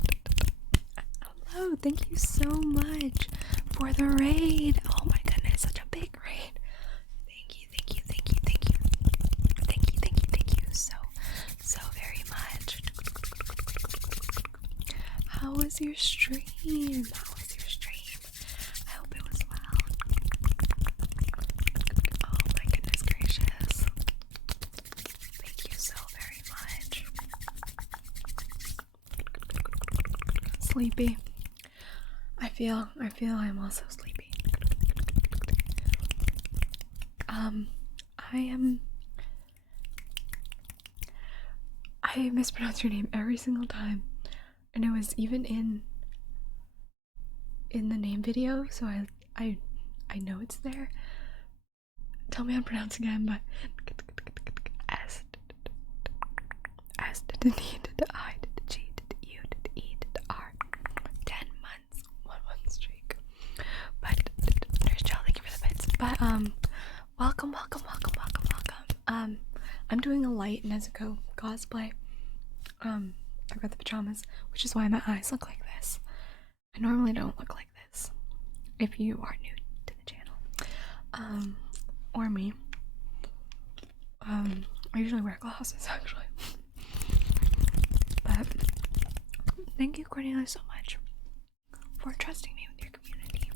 Hello, thank you so much for the raid. Oh my goodness, such a big raid. Thank you so very much. How was your stream? I hope it was well. Oh my goodness gracious. Thank you so very much. Sleepy. I feel I'm also sleepy. I mispronounce your name every single time, and it was even in the name video, so I know it's there. Tell me how to pronounce again, but S the D to the I to the G to the U to the E to the R. 10 months, 1 month streak. But there's Joe, thank you for the bits. But welcome. I'm doing a light Nezuko cosplay. I've got the pajamas, which is why my eyes look like this. I normally don't look like this. If you are new to the channel, or me, I usually wear glasses actually. But thank you, Cornelia, so much for trusting me with your community.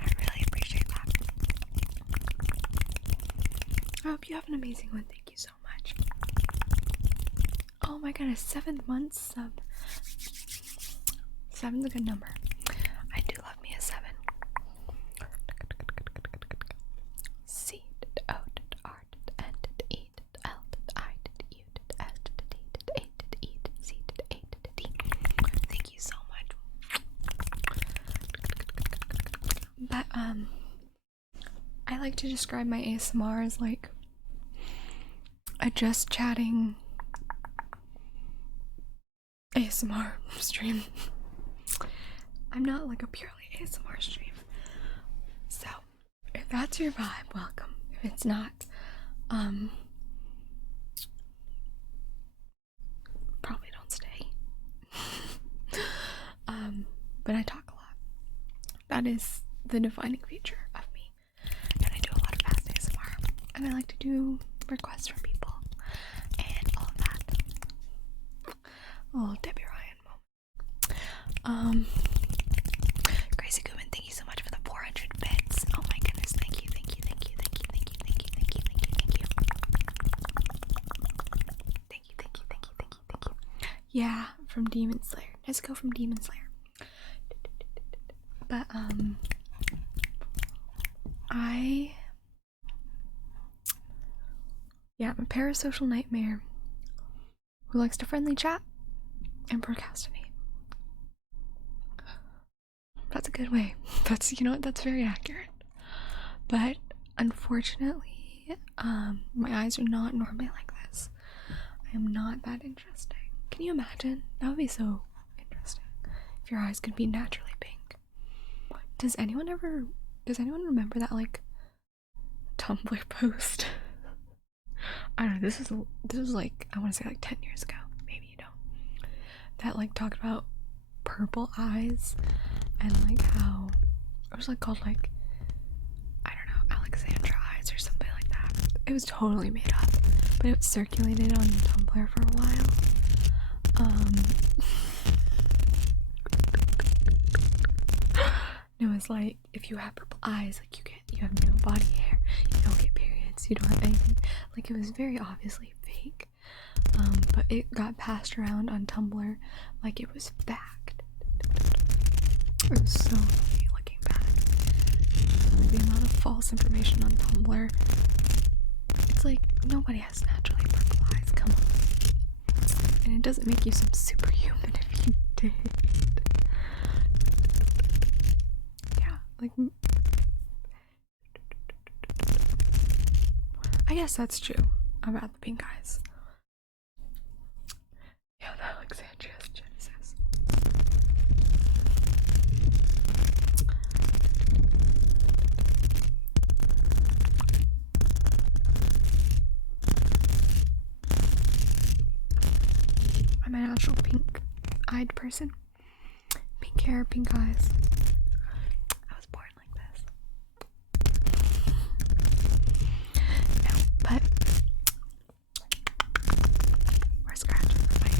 I really appreciate that. I hope you have an amazing one. Thank you so much. Oh my goodness, 7 months sub. 7's a good number. I But I like to describe my ASMR as like a just chatting ASMR stream. I'm not like a purely ASMR stream. So if that's your vibe, welcome. If it's not, probably don't stay. But I talk a lot. That is the defining feature of me. And I do a lot of fast ASMR. And I like to do requests from people and all of that. A little Debbie Ryan moment. Crazy Gooman, thank you so much for the 400 bits. Oh my goodness, thank you. Yeah, from Demon Slayer. Nezuko from Demon Slayer. But I'm a parasocial nightmare who likes to friendly chat and procrastinate. That's a good way. That's, you know what, that's very accurate. But unfortunately, my eyes are not normally like this. I am not that interesting. Can you imagine? That would be so interesting if your eyes could be naturally pink. Does anyone remember that like Tumblr post? I don't know, this was like, I want to say like 10 years ago, maybe you don't. That like talked about purple eyes and like how it was like called like, I don't know, Alexandra eyes or something like that. It was totally made up, but it circulated on Tumblr for a while. It was like, if you have purple eyes, like you have no body hair, you don't get periods, you don't have anything. Like, it was very obviously fake. But it got passed around on Tumblr like it was fact. It was so funny looking back. The amount of false information on Tumblr. It's like, nobody has naturally purple eyes, come on. And it doesn't make you some superhuman if you did. Yeah, like, I guess that's true about the pink eyes. Yeah, Alexandria's Genesis. I'm a natural pink-eyed person. Pink hair, pink eyes. I was born like this. No, but we're scratching the mic.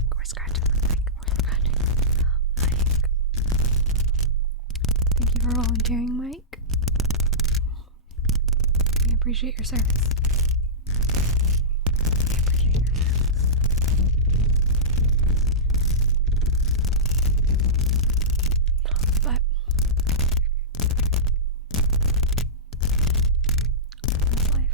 Thank you for volunteering, Mike. We appreciate your service. But that's life.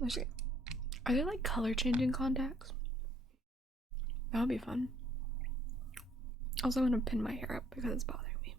Actually, are there like color changing contacts? That would be fun. Also, I'm gonna pin my hair up because it's bothering me.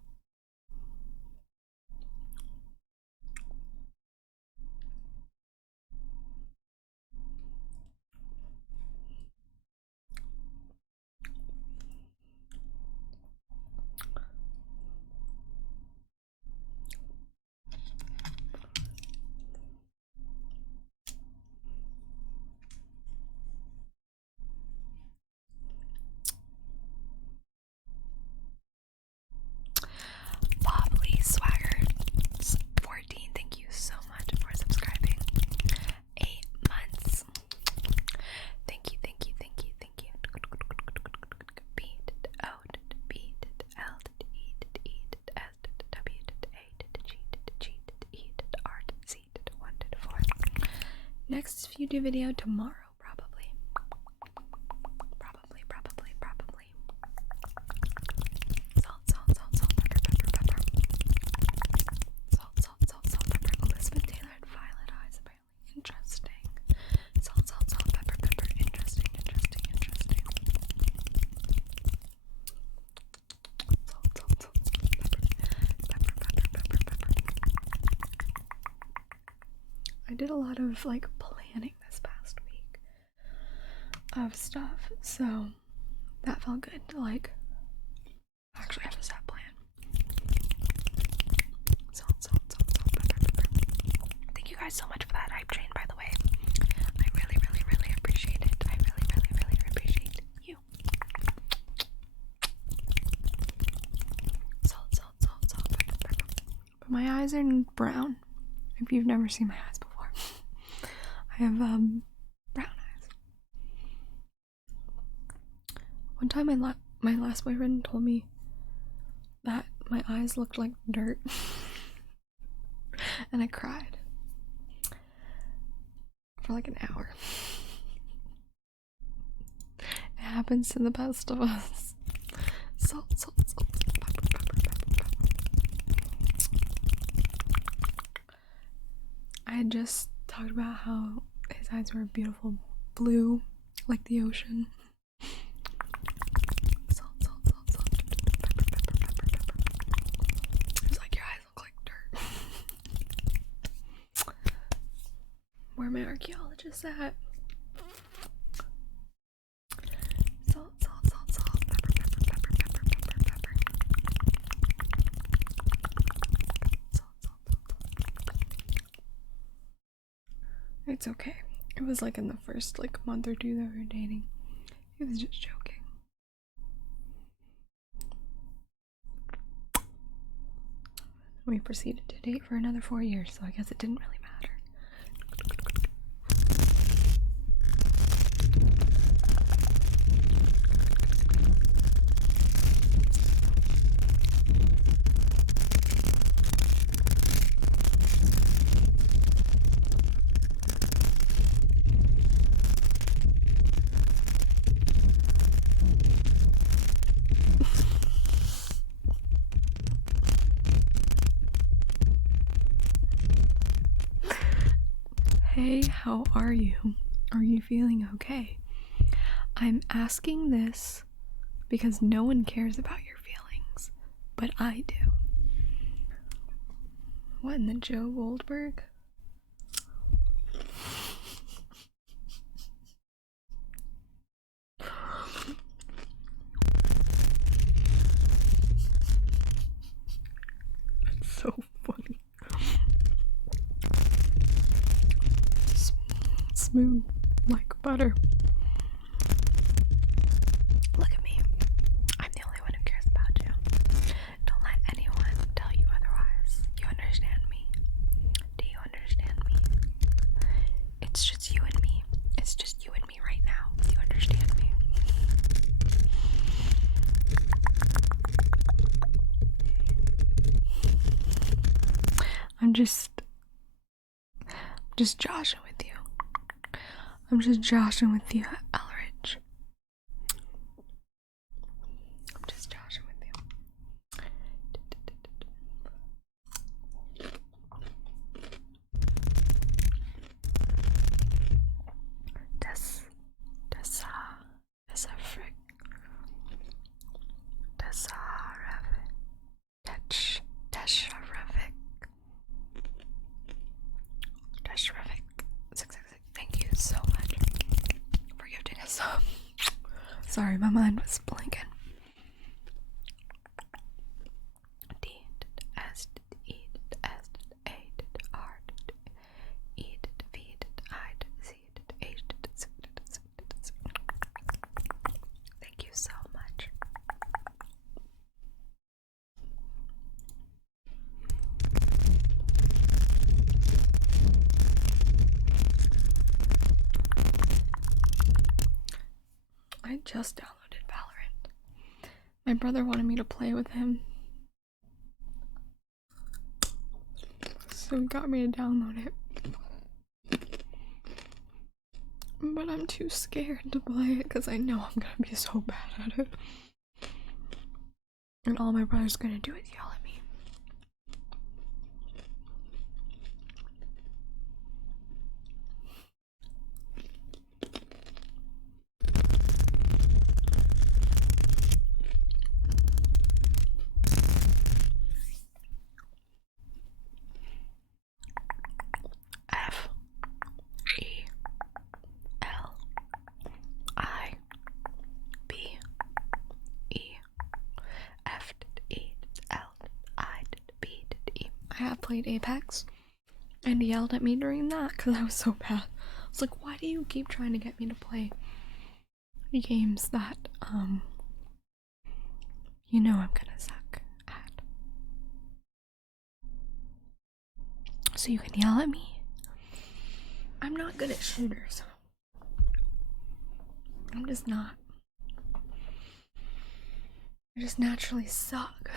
Bobley Swagger 14, thank you so much for subscribing. 8 months. Thank you. B O B L E E S W A G E R C 1 4. Next VOD video tomorrow, probably. Salt, pepper. did a lot of like planning this past week of stuff, so that felt good to like actually have a set plan. Thank you guys so much for that hype train, by the way. I really, really, really appreciate it. I really, really, really appreciate you. Salt. But my eyes are brown. If you've never seen my eyes before, I have brown eyes. One time my last boyfriend told me that my eyes looked like dirt. And I cried for like an hour. It happens to the best of us. Salt. Pepper. I had just talked about how his eyes were a beautiful blue, like the ocean. Salt. Pepper. He was like, your eyes look like dirt. Where are my archaeologists at? Salt. Pepper. Salt. It's okay. It was like in the first like month or two that we were dating. He was just joking. We proceeded to date for another 4 years, so I guess it didn't really matter. Hey, how are you? Are you feeling okay? I'm asking this because no one cares about your feelings, but I do. What in the Joe Goldberg? That's so funny. Smooth like butter. Look at me. I'm the only one who cares about you. Don't let anyone tell you otherwise. You understand me? Do you understand me? It's just you and me. It's just you and me right now. Do you understand me? I'm just joshing with you. I'm just joshing with you, Elridge. I'm just joshing with you. Thank you so much for gifting us some. Sorry, my mind was blanking. Thank you so much. I just downloaded Valorant. My brother wanted me to play with him, so he got me to download it. But I'm too scared to play it because I know I'm gonna be so bad at it. And all my brother's gonna do is yell at me. I have played Apex, and he yelled at me during that because I was so bad. I was like, why do you keep trying to get me to play games that, you know I'm gonna suck at? So you can yell at me? I'm not good at shooters. I'm just not. I just naturally suck.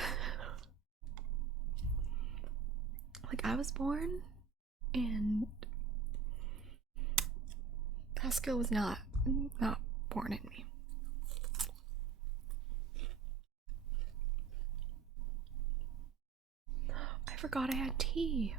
Like, I was born and that skill was not born in me. I forgot I had tea.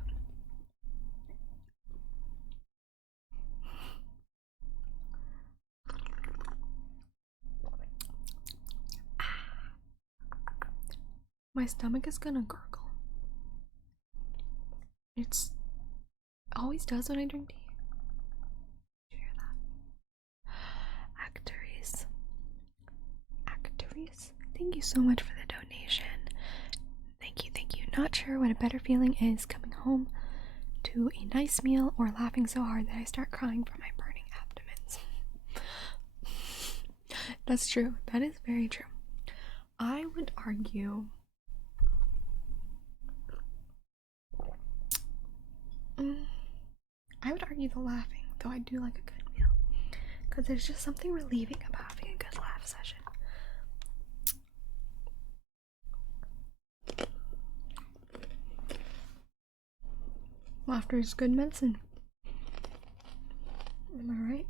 My stomach is gonna gurgle. It's always does when I drink tea. Did you hear that? Actores. Thank you so much for the donation. Thank you. Not sure what a better feeling is, coming home to a nice meal or laughing so hard that I start crying from my burning abdomens. That's true. That is very true. I would argue the laughing, though I do like a good meal, because there's just something relieving about having a good laugh session. Laughter is good medicine. Am I right?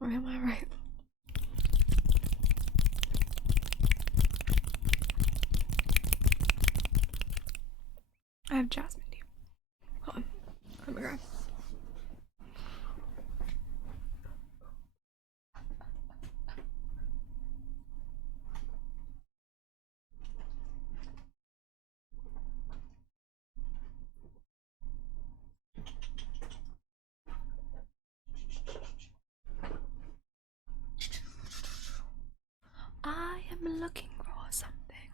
Or am I right? I have jasmine tea. Hold on. Let me grab. I am looking for something.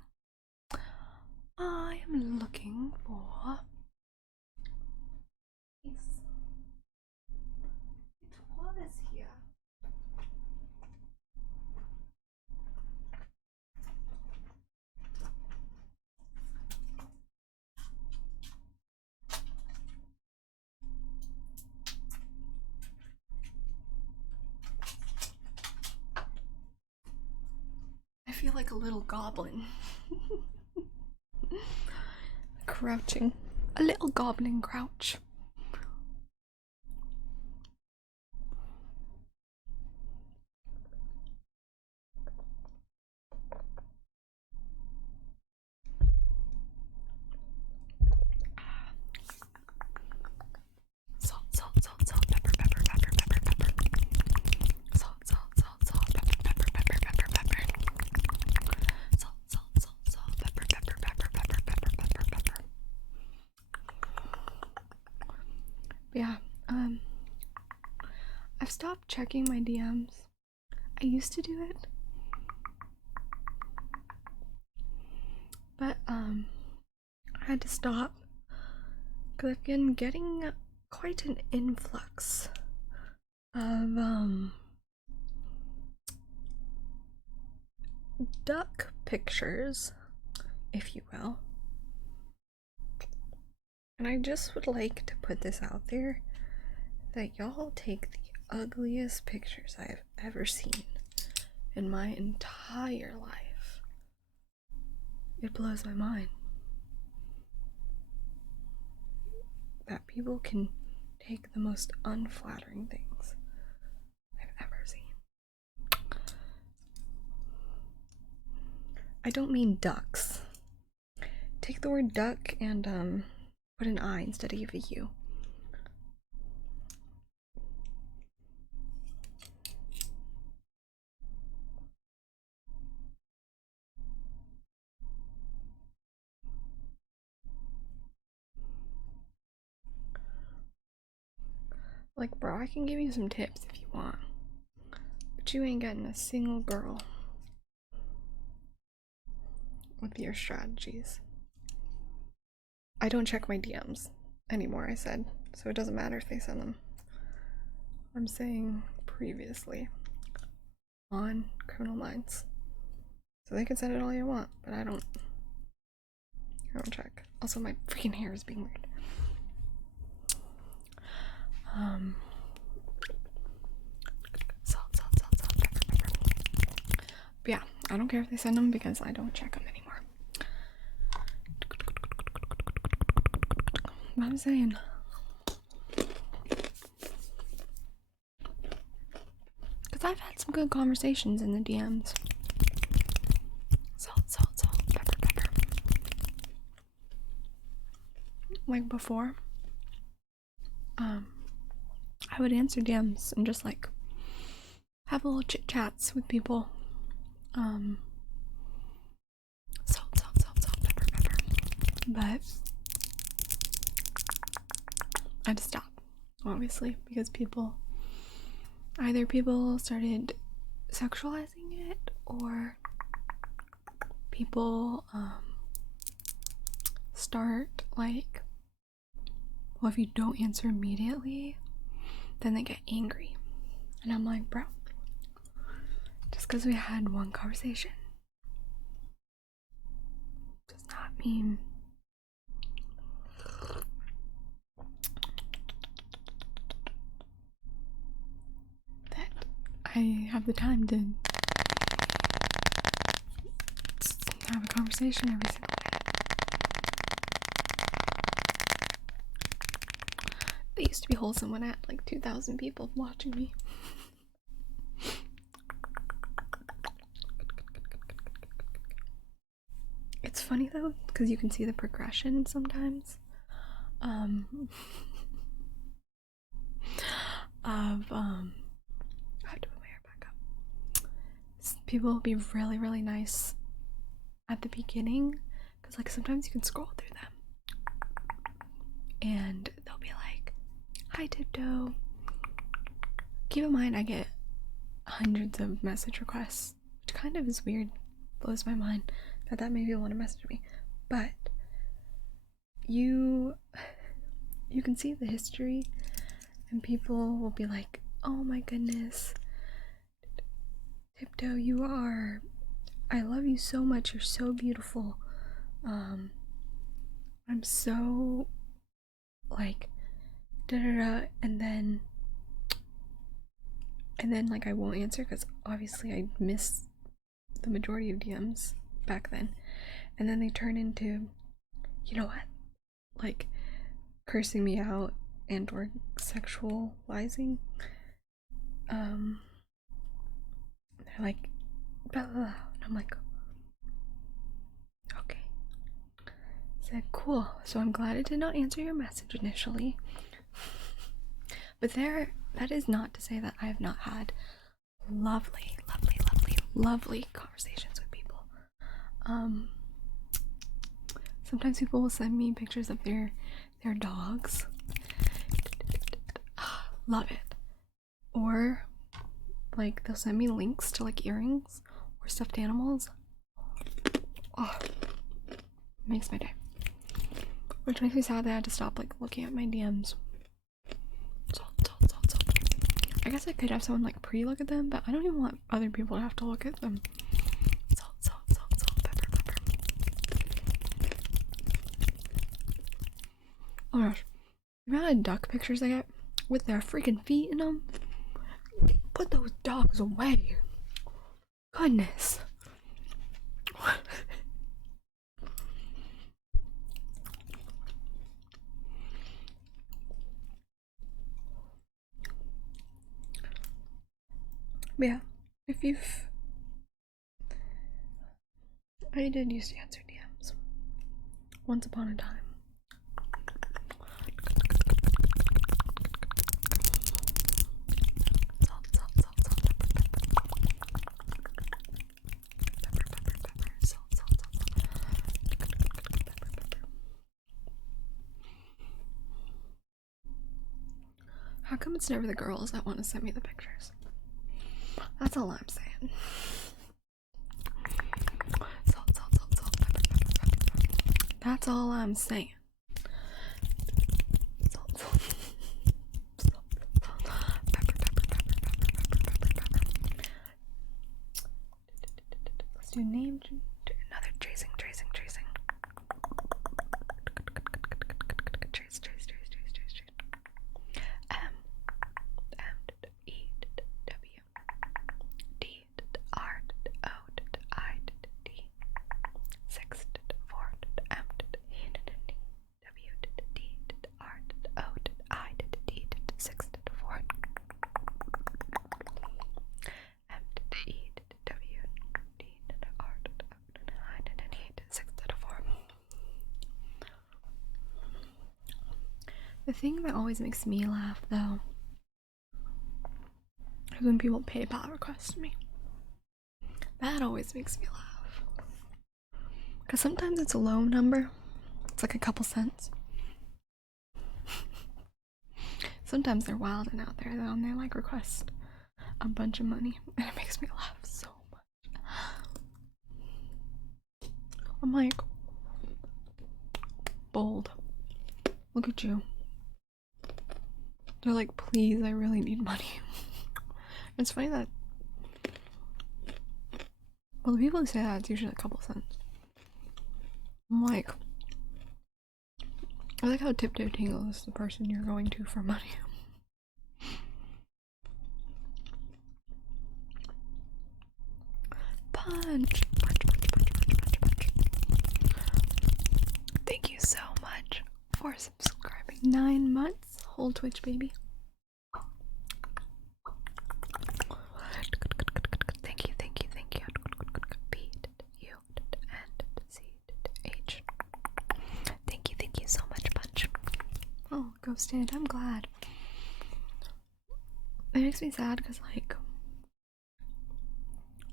I am looking for what is here? I feel like a little goblin. Crouching. A little goblin crouch. Salt, pepper, pepper. Salt, pepper, pepper. Salt, pepper, pepper. But yeah, I've stopped checking my DMs. I used to do it, but I had to stop because I've been getting quite an influx of duck pictures, if you will. And I just would like to put this out there that y'all take the ugliest pictures I've ever seen in my entire life. It blows my mind that people can take the most unflattering things I've ever seen. I don't mean ducks. Take the word duck and put an I instead of a U. Like, bro, I can give you some tips if you want, but you ain't getting a single girl with your strategies. I don't check my DMs anymore, I said, so it doesn't matter if they send them. I'm saying previously on Criminal Minds. So they can send it all you want, but I don't check. Also, my freaking hair is being weird. Salt, pepper. But yeah, I don't care if they send them because I don't check them anymore. What I'm saying. Because I've had some good conversations in the DMs. Salt, pepper. Like before, I would answer DMs and just like have little chit chats with people. Salt, pepper. But I had to stop, obviously, because either people started sexualizing it, or people start like, well, if you don't answer immediately, then they get angry. And I'm like, bro, just because we had one conversation does not mean that I have the time to have a conversation every single day. They used to be wholesome when I had like 2,000 people watching me. It's funny though, because you can see the progression sometimes I have to put my hair back up. People will be really, really nice at the beginning, because like sometimes you can scroll through them and they'll be like, hi Tiptoe. Keep in mind I get hundreds of message requests, which kind of is weird, blows my mind that made people want to message me, but you can see the history and people will be like, oh my goodness, Tiptoe, I love you so much, you're so beautiful, I'm so like and then like I won't answer because obviously I miss the majority of DMs back then, and then they turn into, you know what, like cursing me out and or sexualizing. They're like blah, blah, blah. And I'm like, okay. Said cool, so I'm glad I did not answer your message initially. But that is not to say that I have not had lovely conversations with people. Sometimes people will send me pictures of their dogs. Love it. Or like they'll send me links to like earrings or stuffed animals. Oh, makes my day. Which makes me sad that I had to stop like looking at my DMs. Salt. I guess I could have someone like pre-look at them, but I don't even want other people to have to look at them. Salt, pepper. Oh my gosh. The amount of duck pictures I get with their freaking feet in them. Put those dogs away. Goodness. But yeah, I did used to answer DMs once upon a time. How come it's never the girls that want to send me the pictures? That's all I'm saying. Salt, pepper. That's all I'm saying. The thing that always makes me laugh, though, is when people PayPal request me. That always makes me laugh. Because sometimes it's a low number. It's like a couple cents. Sometimes they're wild and out there, though, and they like request a bunch of money. And it makes me laugh so much. I'm like, bold. Look at you. They're like, please, I really need money. It's funny that, well, the people who say that, it's usually a couple cents. I'm like, I like how Tiptoe Tingle is the person you're going to for money. Punch. Thank you so much for subscribing. 9 months. Whole Twitch, baby. Thank you. B, U, N, C, H. Thank you so much, Punch. Oh, Ghosted. I'm glad. It makes me sad because, like,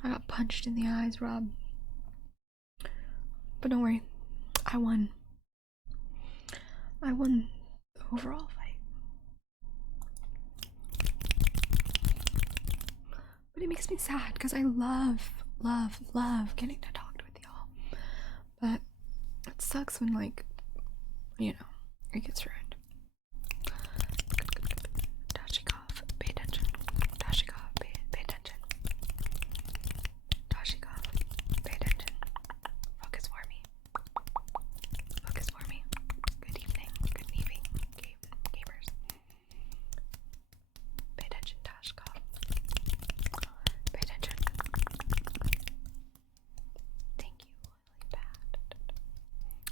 I got punched in the eyes, Rob. But don't worry. I won. I won the overall fight. But it makes me sad because I love getting to talk with y'all. But it sucks when, like, you know, it gets ruined. Dashikov, pay attention. Dashikov, pay attention. Dashikov, pay attention. Focus for me. Focus for me. Good evening. Gamers. Pay attention, Dashikov. Pay attention. Thank you, Lily Pad.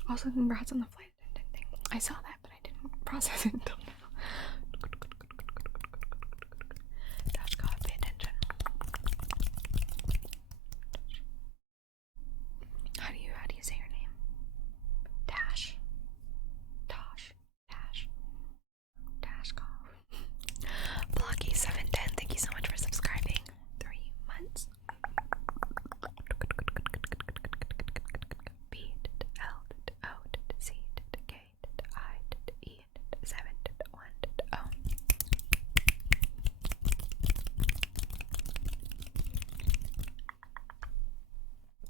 Also, congrats on the flight attendant thing. I saw that, but I didn't process it until now. Dashkov, pay attention. How do you say your name? Dash. Dashkov. Blocky710, thank you so much for subscribing. 3 months. B, L, O, C, K, I, E, 7, 1, O.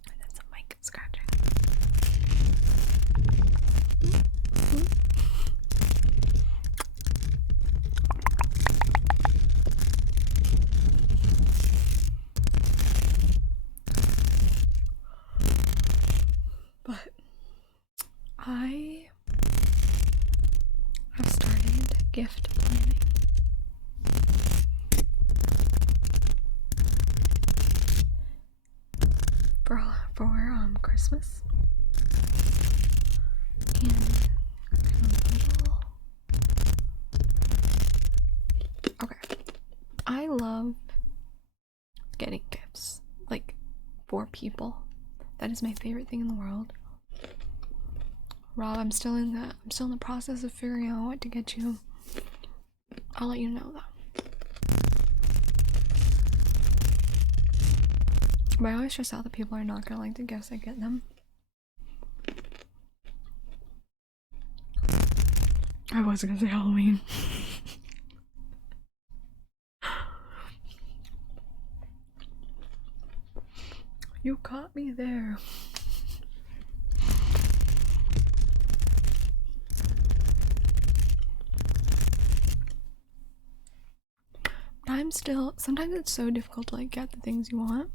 And then some mic scratching. But I have started gift planning. For Christmas. And okay. I love getting gifts, like, for people. That is my favorite thing in the world. Rob, I'm still in the process of figuring out what to get you. I'll let you know though. But I always stress out that people are not gonna like the gifts I get them. I was gonna say Halloween. You caught me there. Sometimes it's so difficult to, like, get the things you want.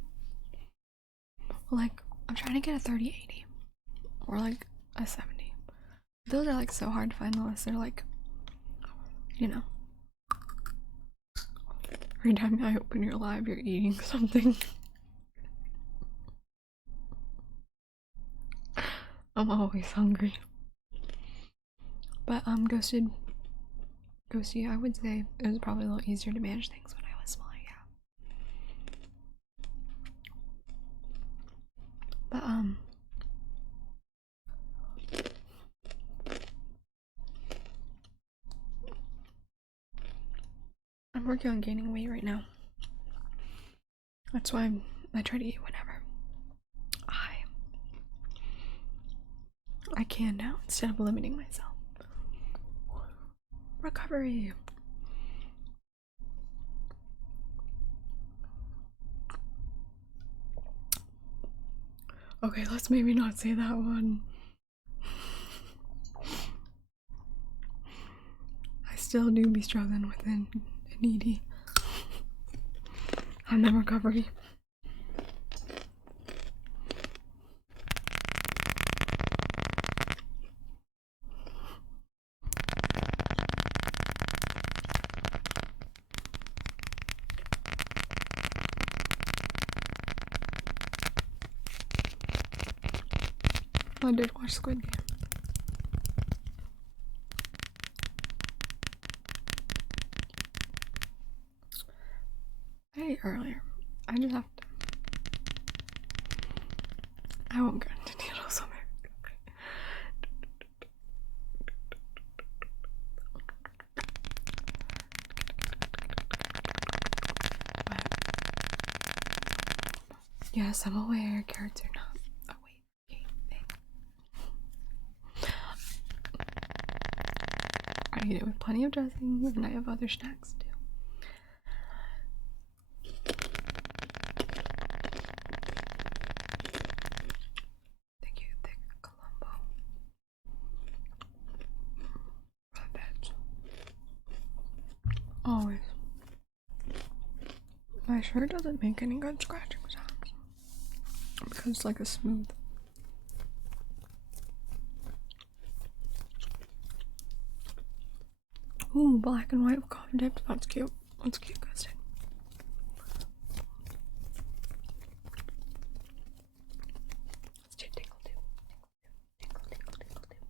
Like, I'm trying to get a 3080 or like a 70. Those are, like, so hard to find unless they're, like, you know, every time I open your live you're eating something. I'm always hungry. But Ghosty, I would say it was probably a little easier to manage things when I was smaller, yeah. But working on gaining weight right now. That's why I try to eat whenever I can now, instead of limiting myself. Recovery. Okay, let's maybe not say that one. I still do be struggling with an ED. I'm in recovery. I did watch Squid Game. I ate earlier. I just have to. I won't get into details on it. Yes, I'm aware carrots are not a weight gain thing. I eat it with plenty of dressing, and I have other snacks too. Thank you, Thick Colombo. Rabbit. Always. My shirt doesn't make any good scratching sounds because it's like a smooth. Ooh, black and white with coffee dipped. That's cute. That's cute, Gustin. Let's do tingle too. Tingle, tingle, tingle, tingle.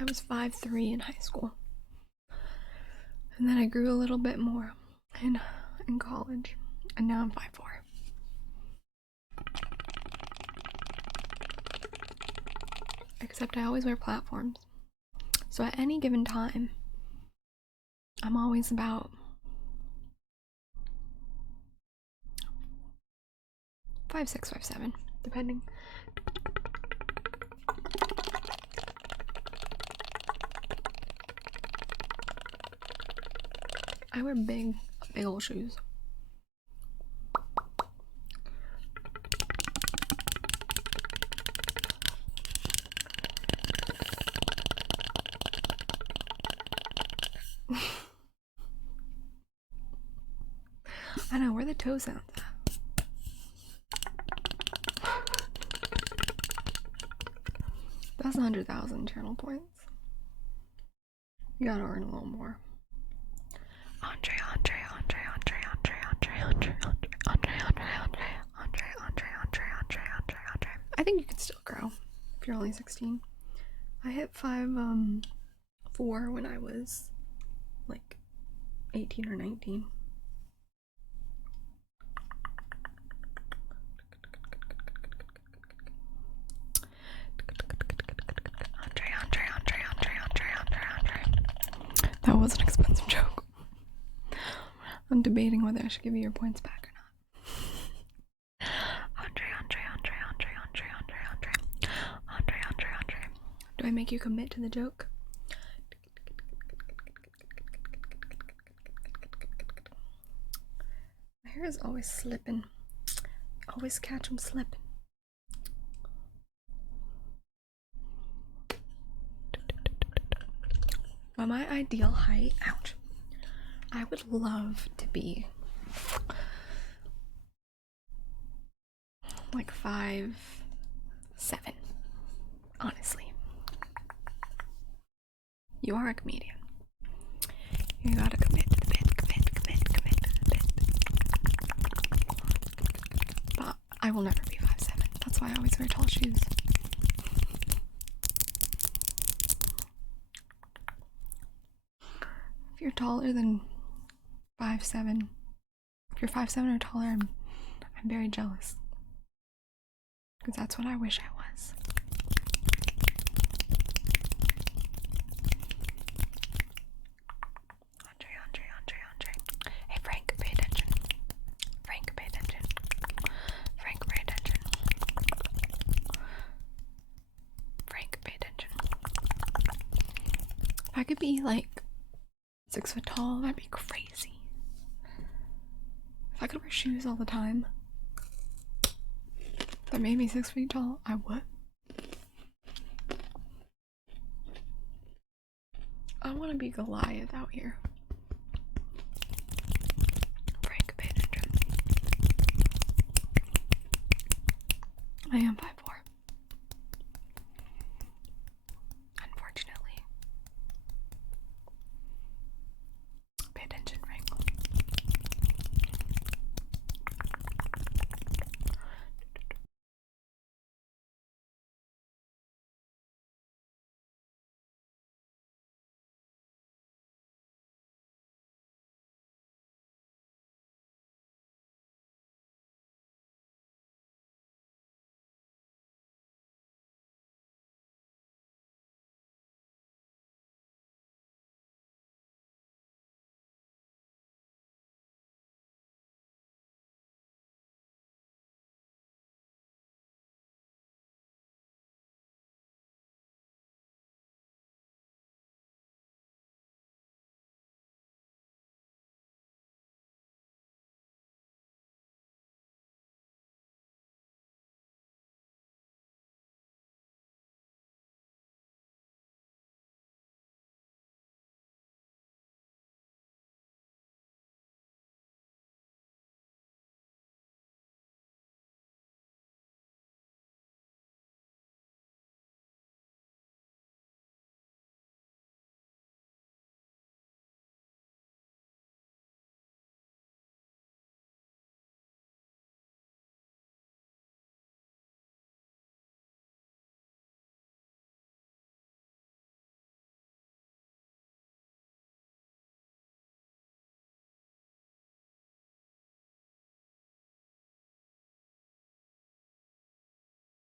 I was 5'3" in high school, and then I grew a little bit more in college, and now I'm 5'4". Except I always wear platforms, so at any given time, I'm always about 5'6", 5'7", depending. I wear big old shoes. I know, where the toe sounds at. That's 100,000 channel points. You gotta earn a little more. Andre. I think you can still grow if you're only 16. I hit 5'4" when I was like 18 or 19. That was an expensive joke. I'm debating whether I should give you your points back or not. Andre. Do I make you commit to the joke? My hair is always slipping. Always catch them slipping. But my ideal height, ouch, I would love to be like 5'7", honestly. You are a comedian. You gotta commit to the bit, commit to the bit. I will never be 5'7". That's why I always wear tall shoes. If you're taller than 5'7", if you're 5'7" or taller, I'm very jealous. Because that's what I wish I was. Andre. Hey Frank, pay attention. Frank, pay attention. Frank, pay attention. Frank, pay attention. If I could be like 6 foot tall, that'd be crazy. If I could wear shoes all the time that made me 6 feet tall, I would. I want to be Goliath out here. Frank, pay attention. I am 5'5".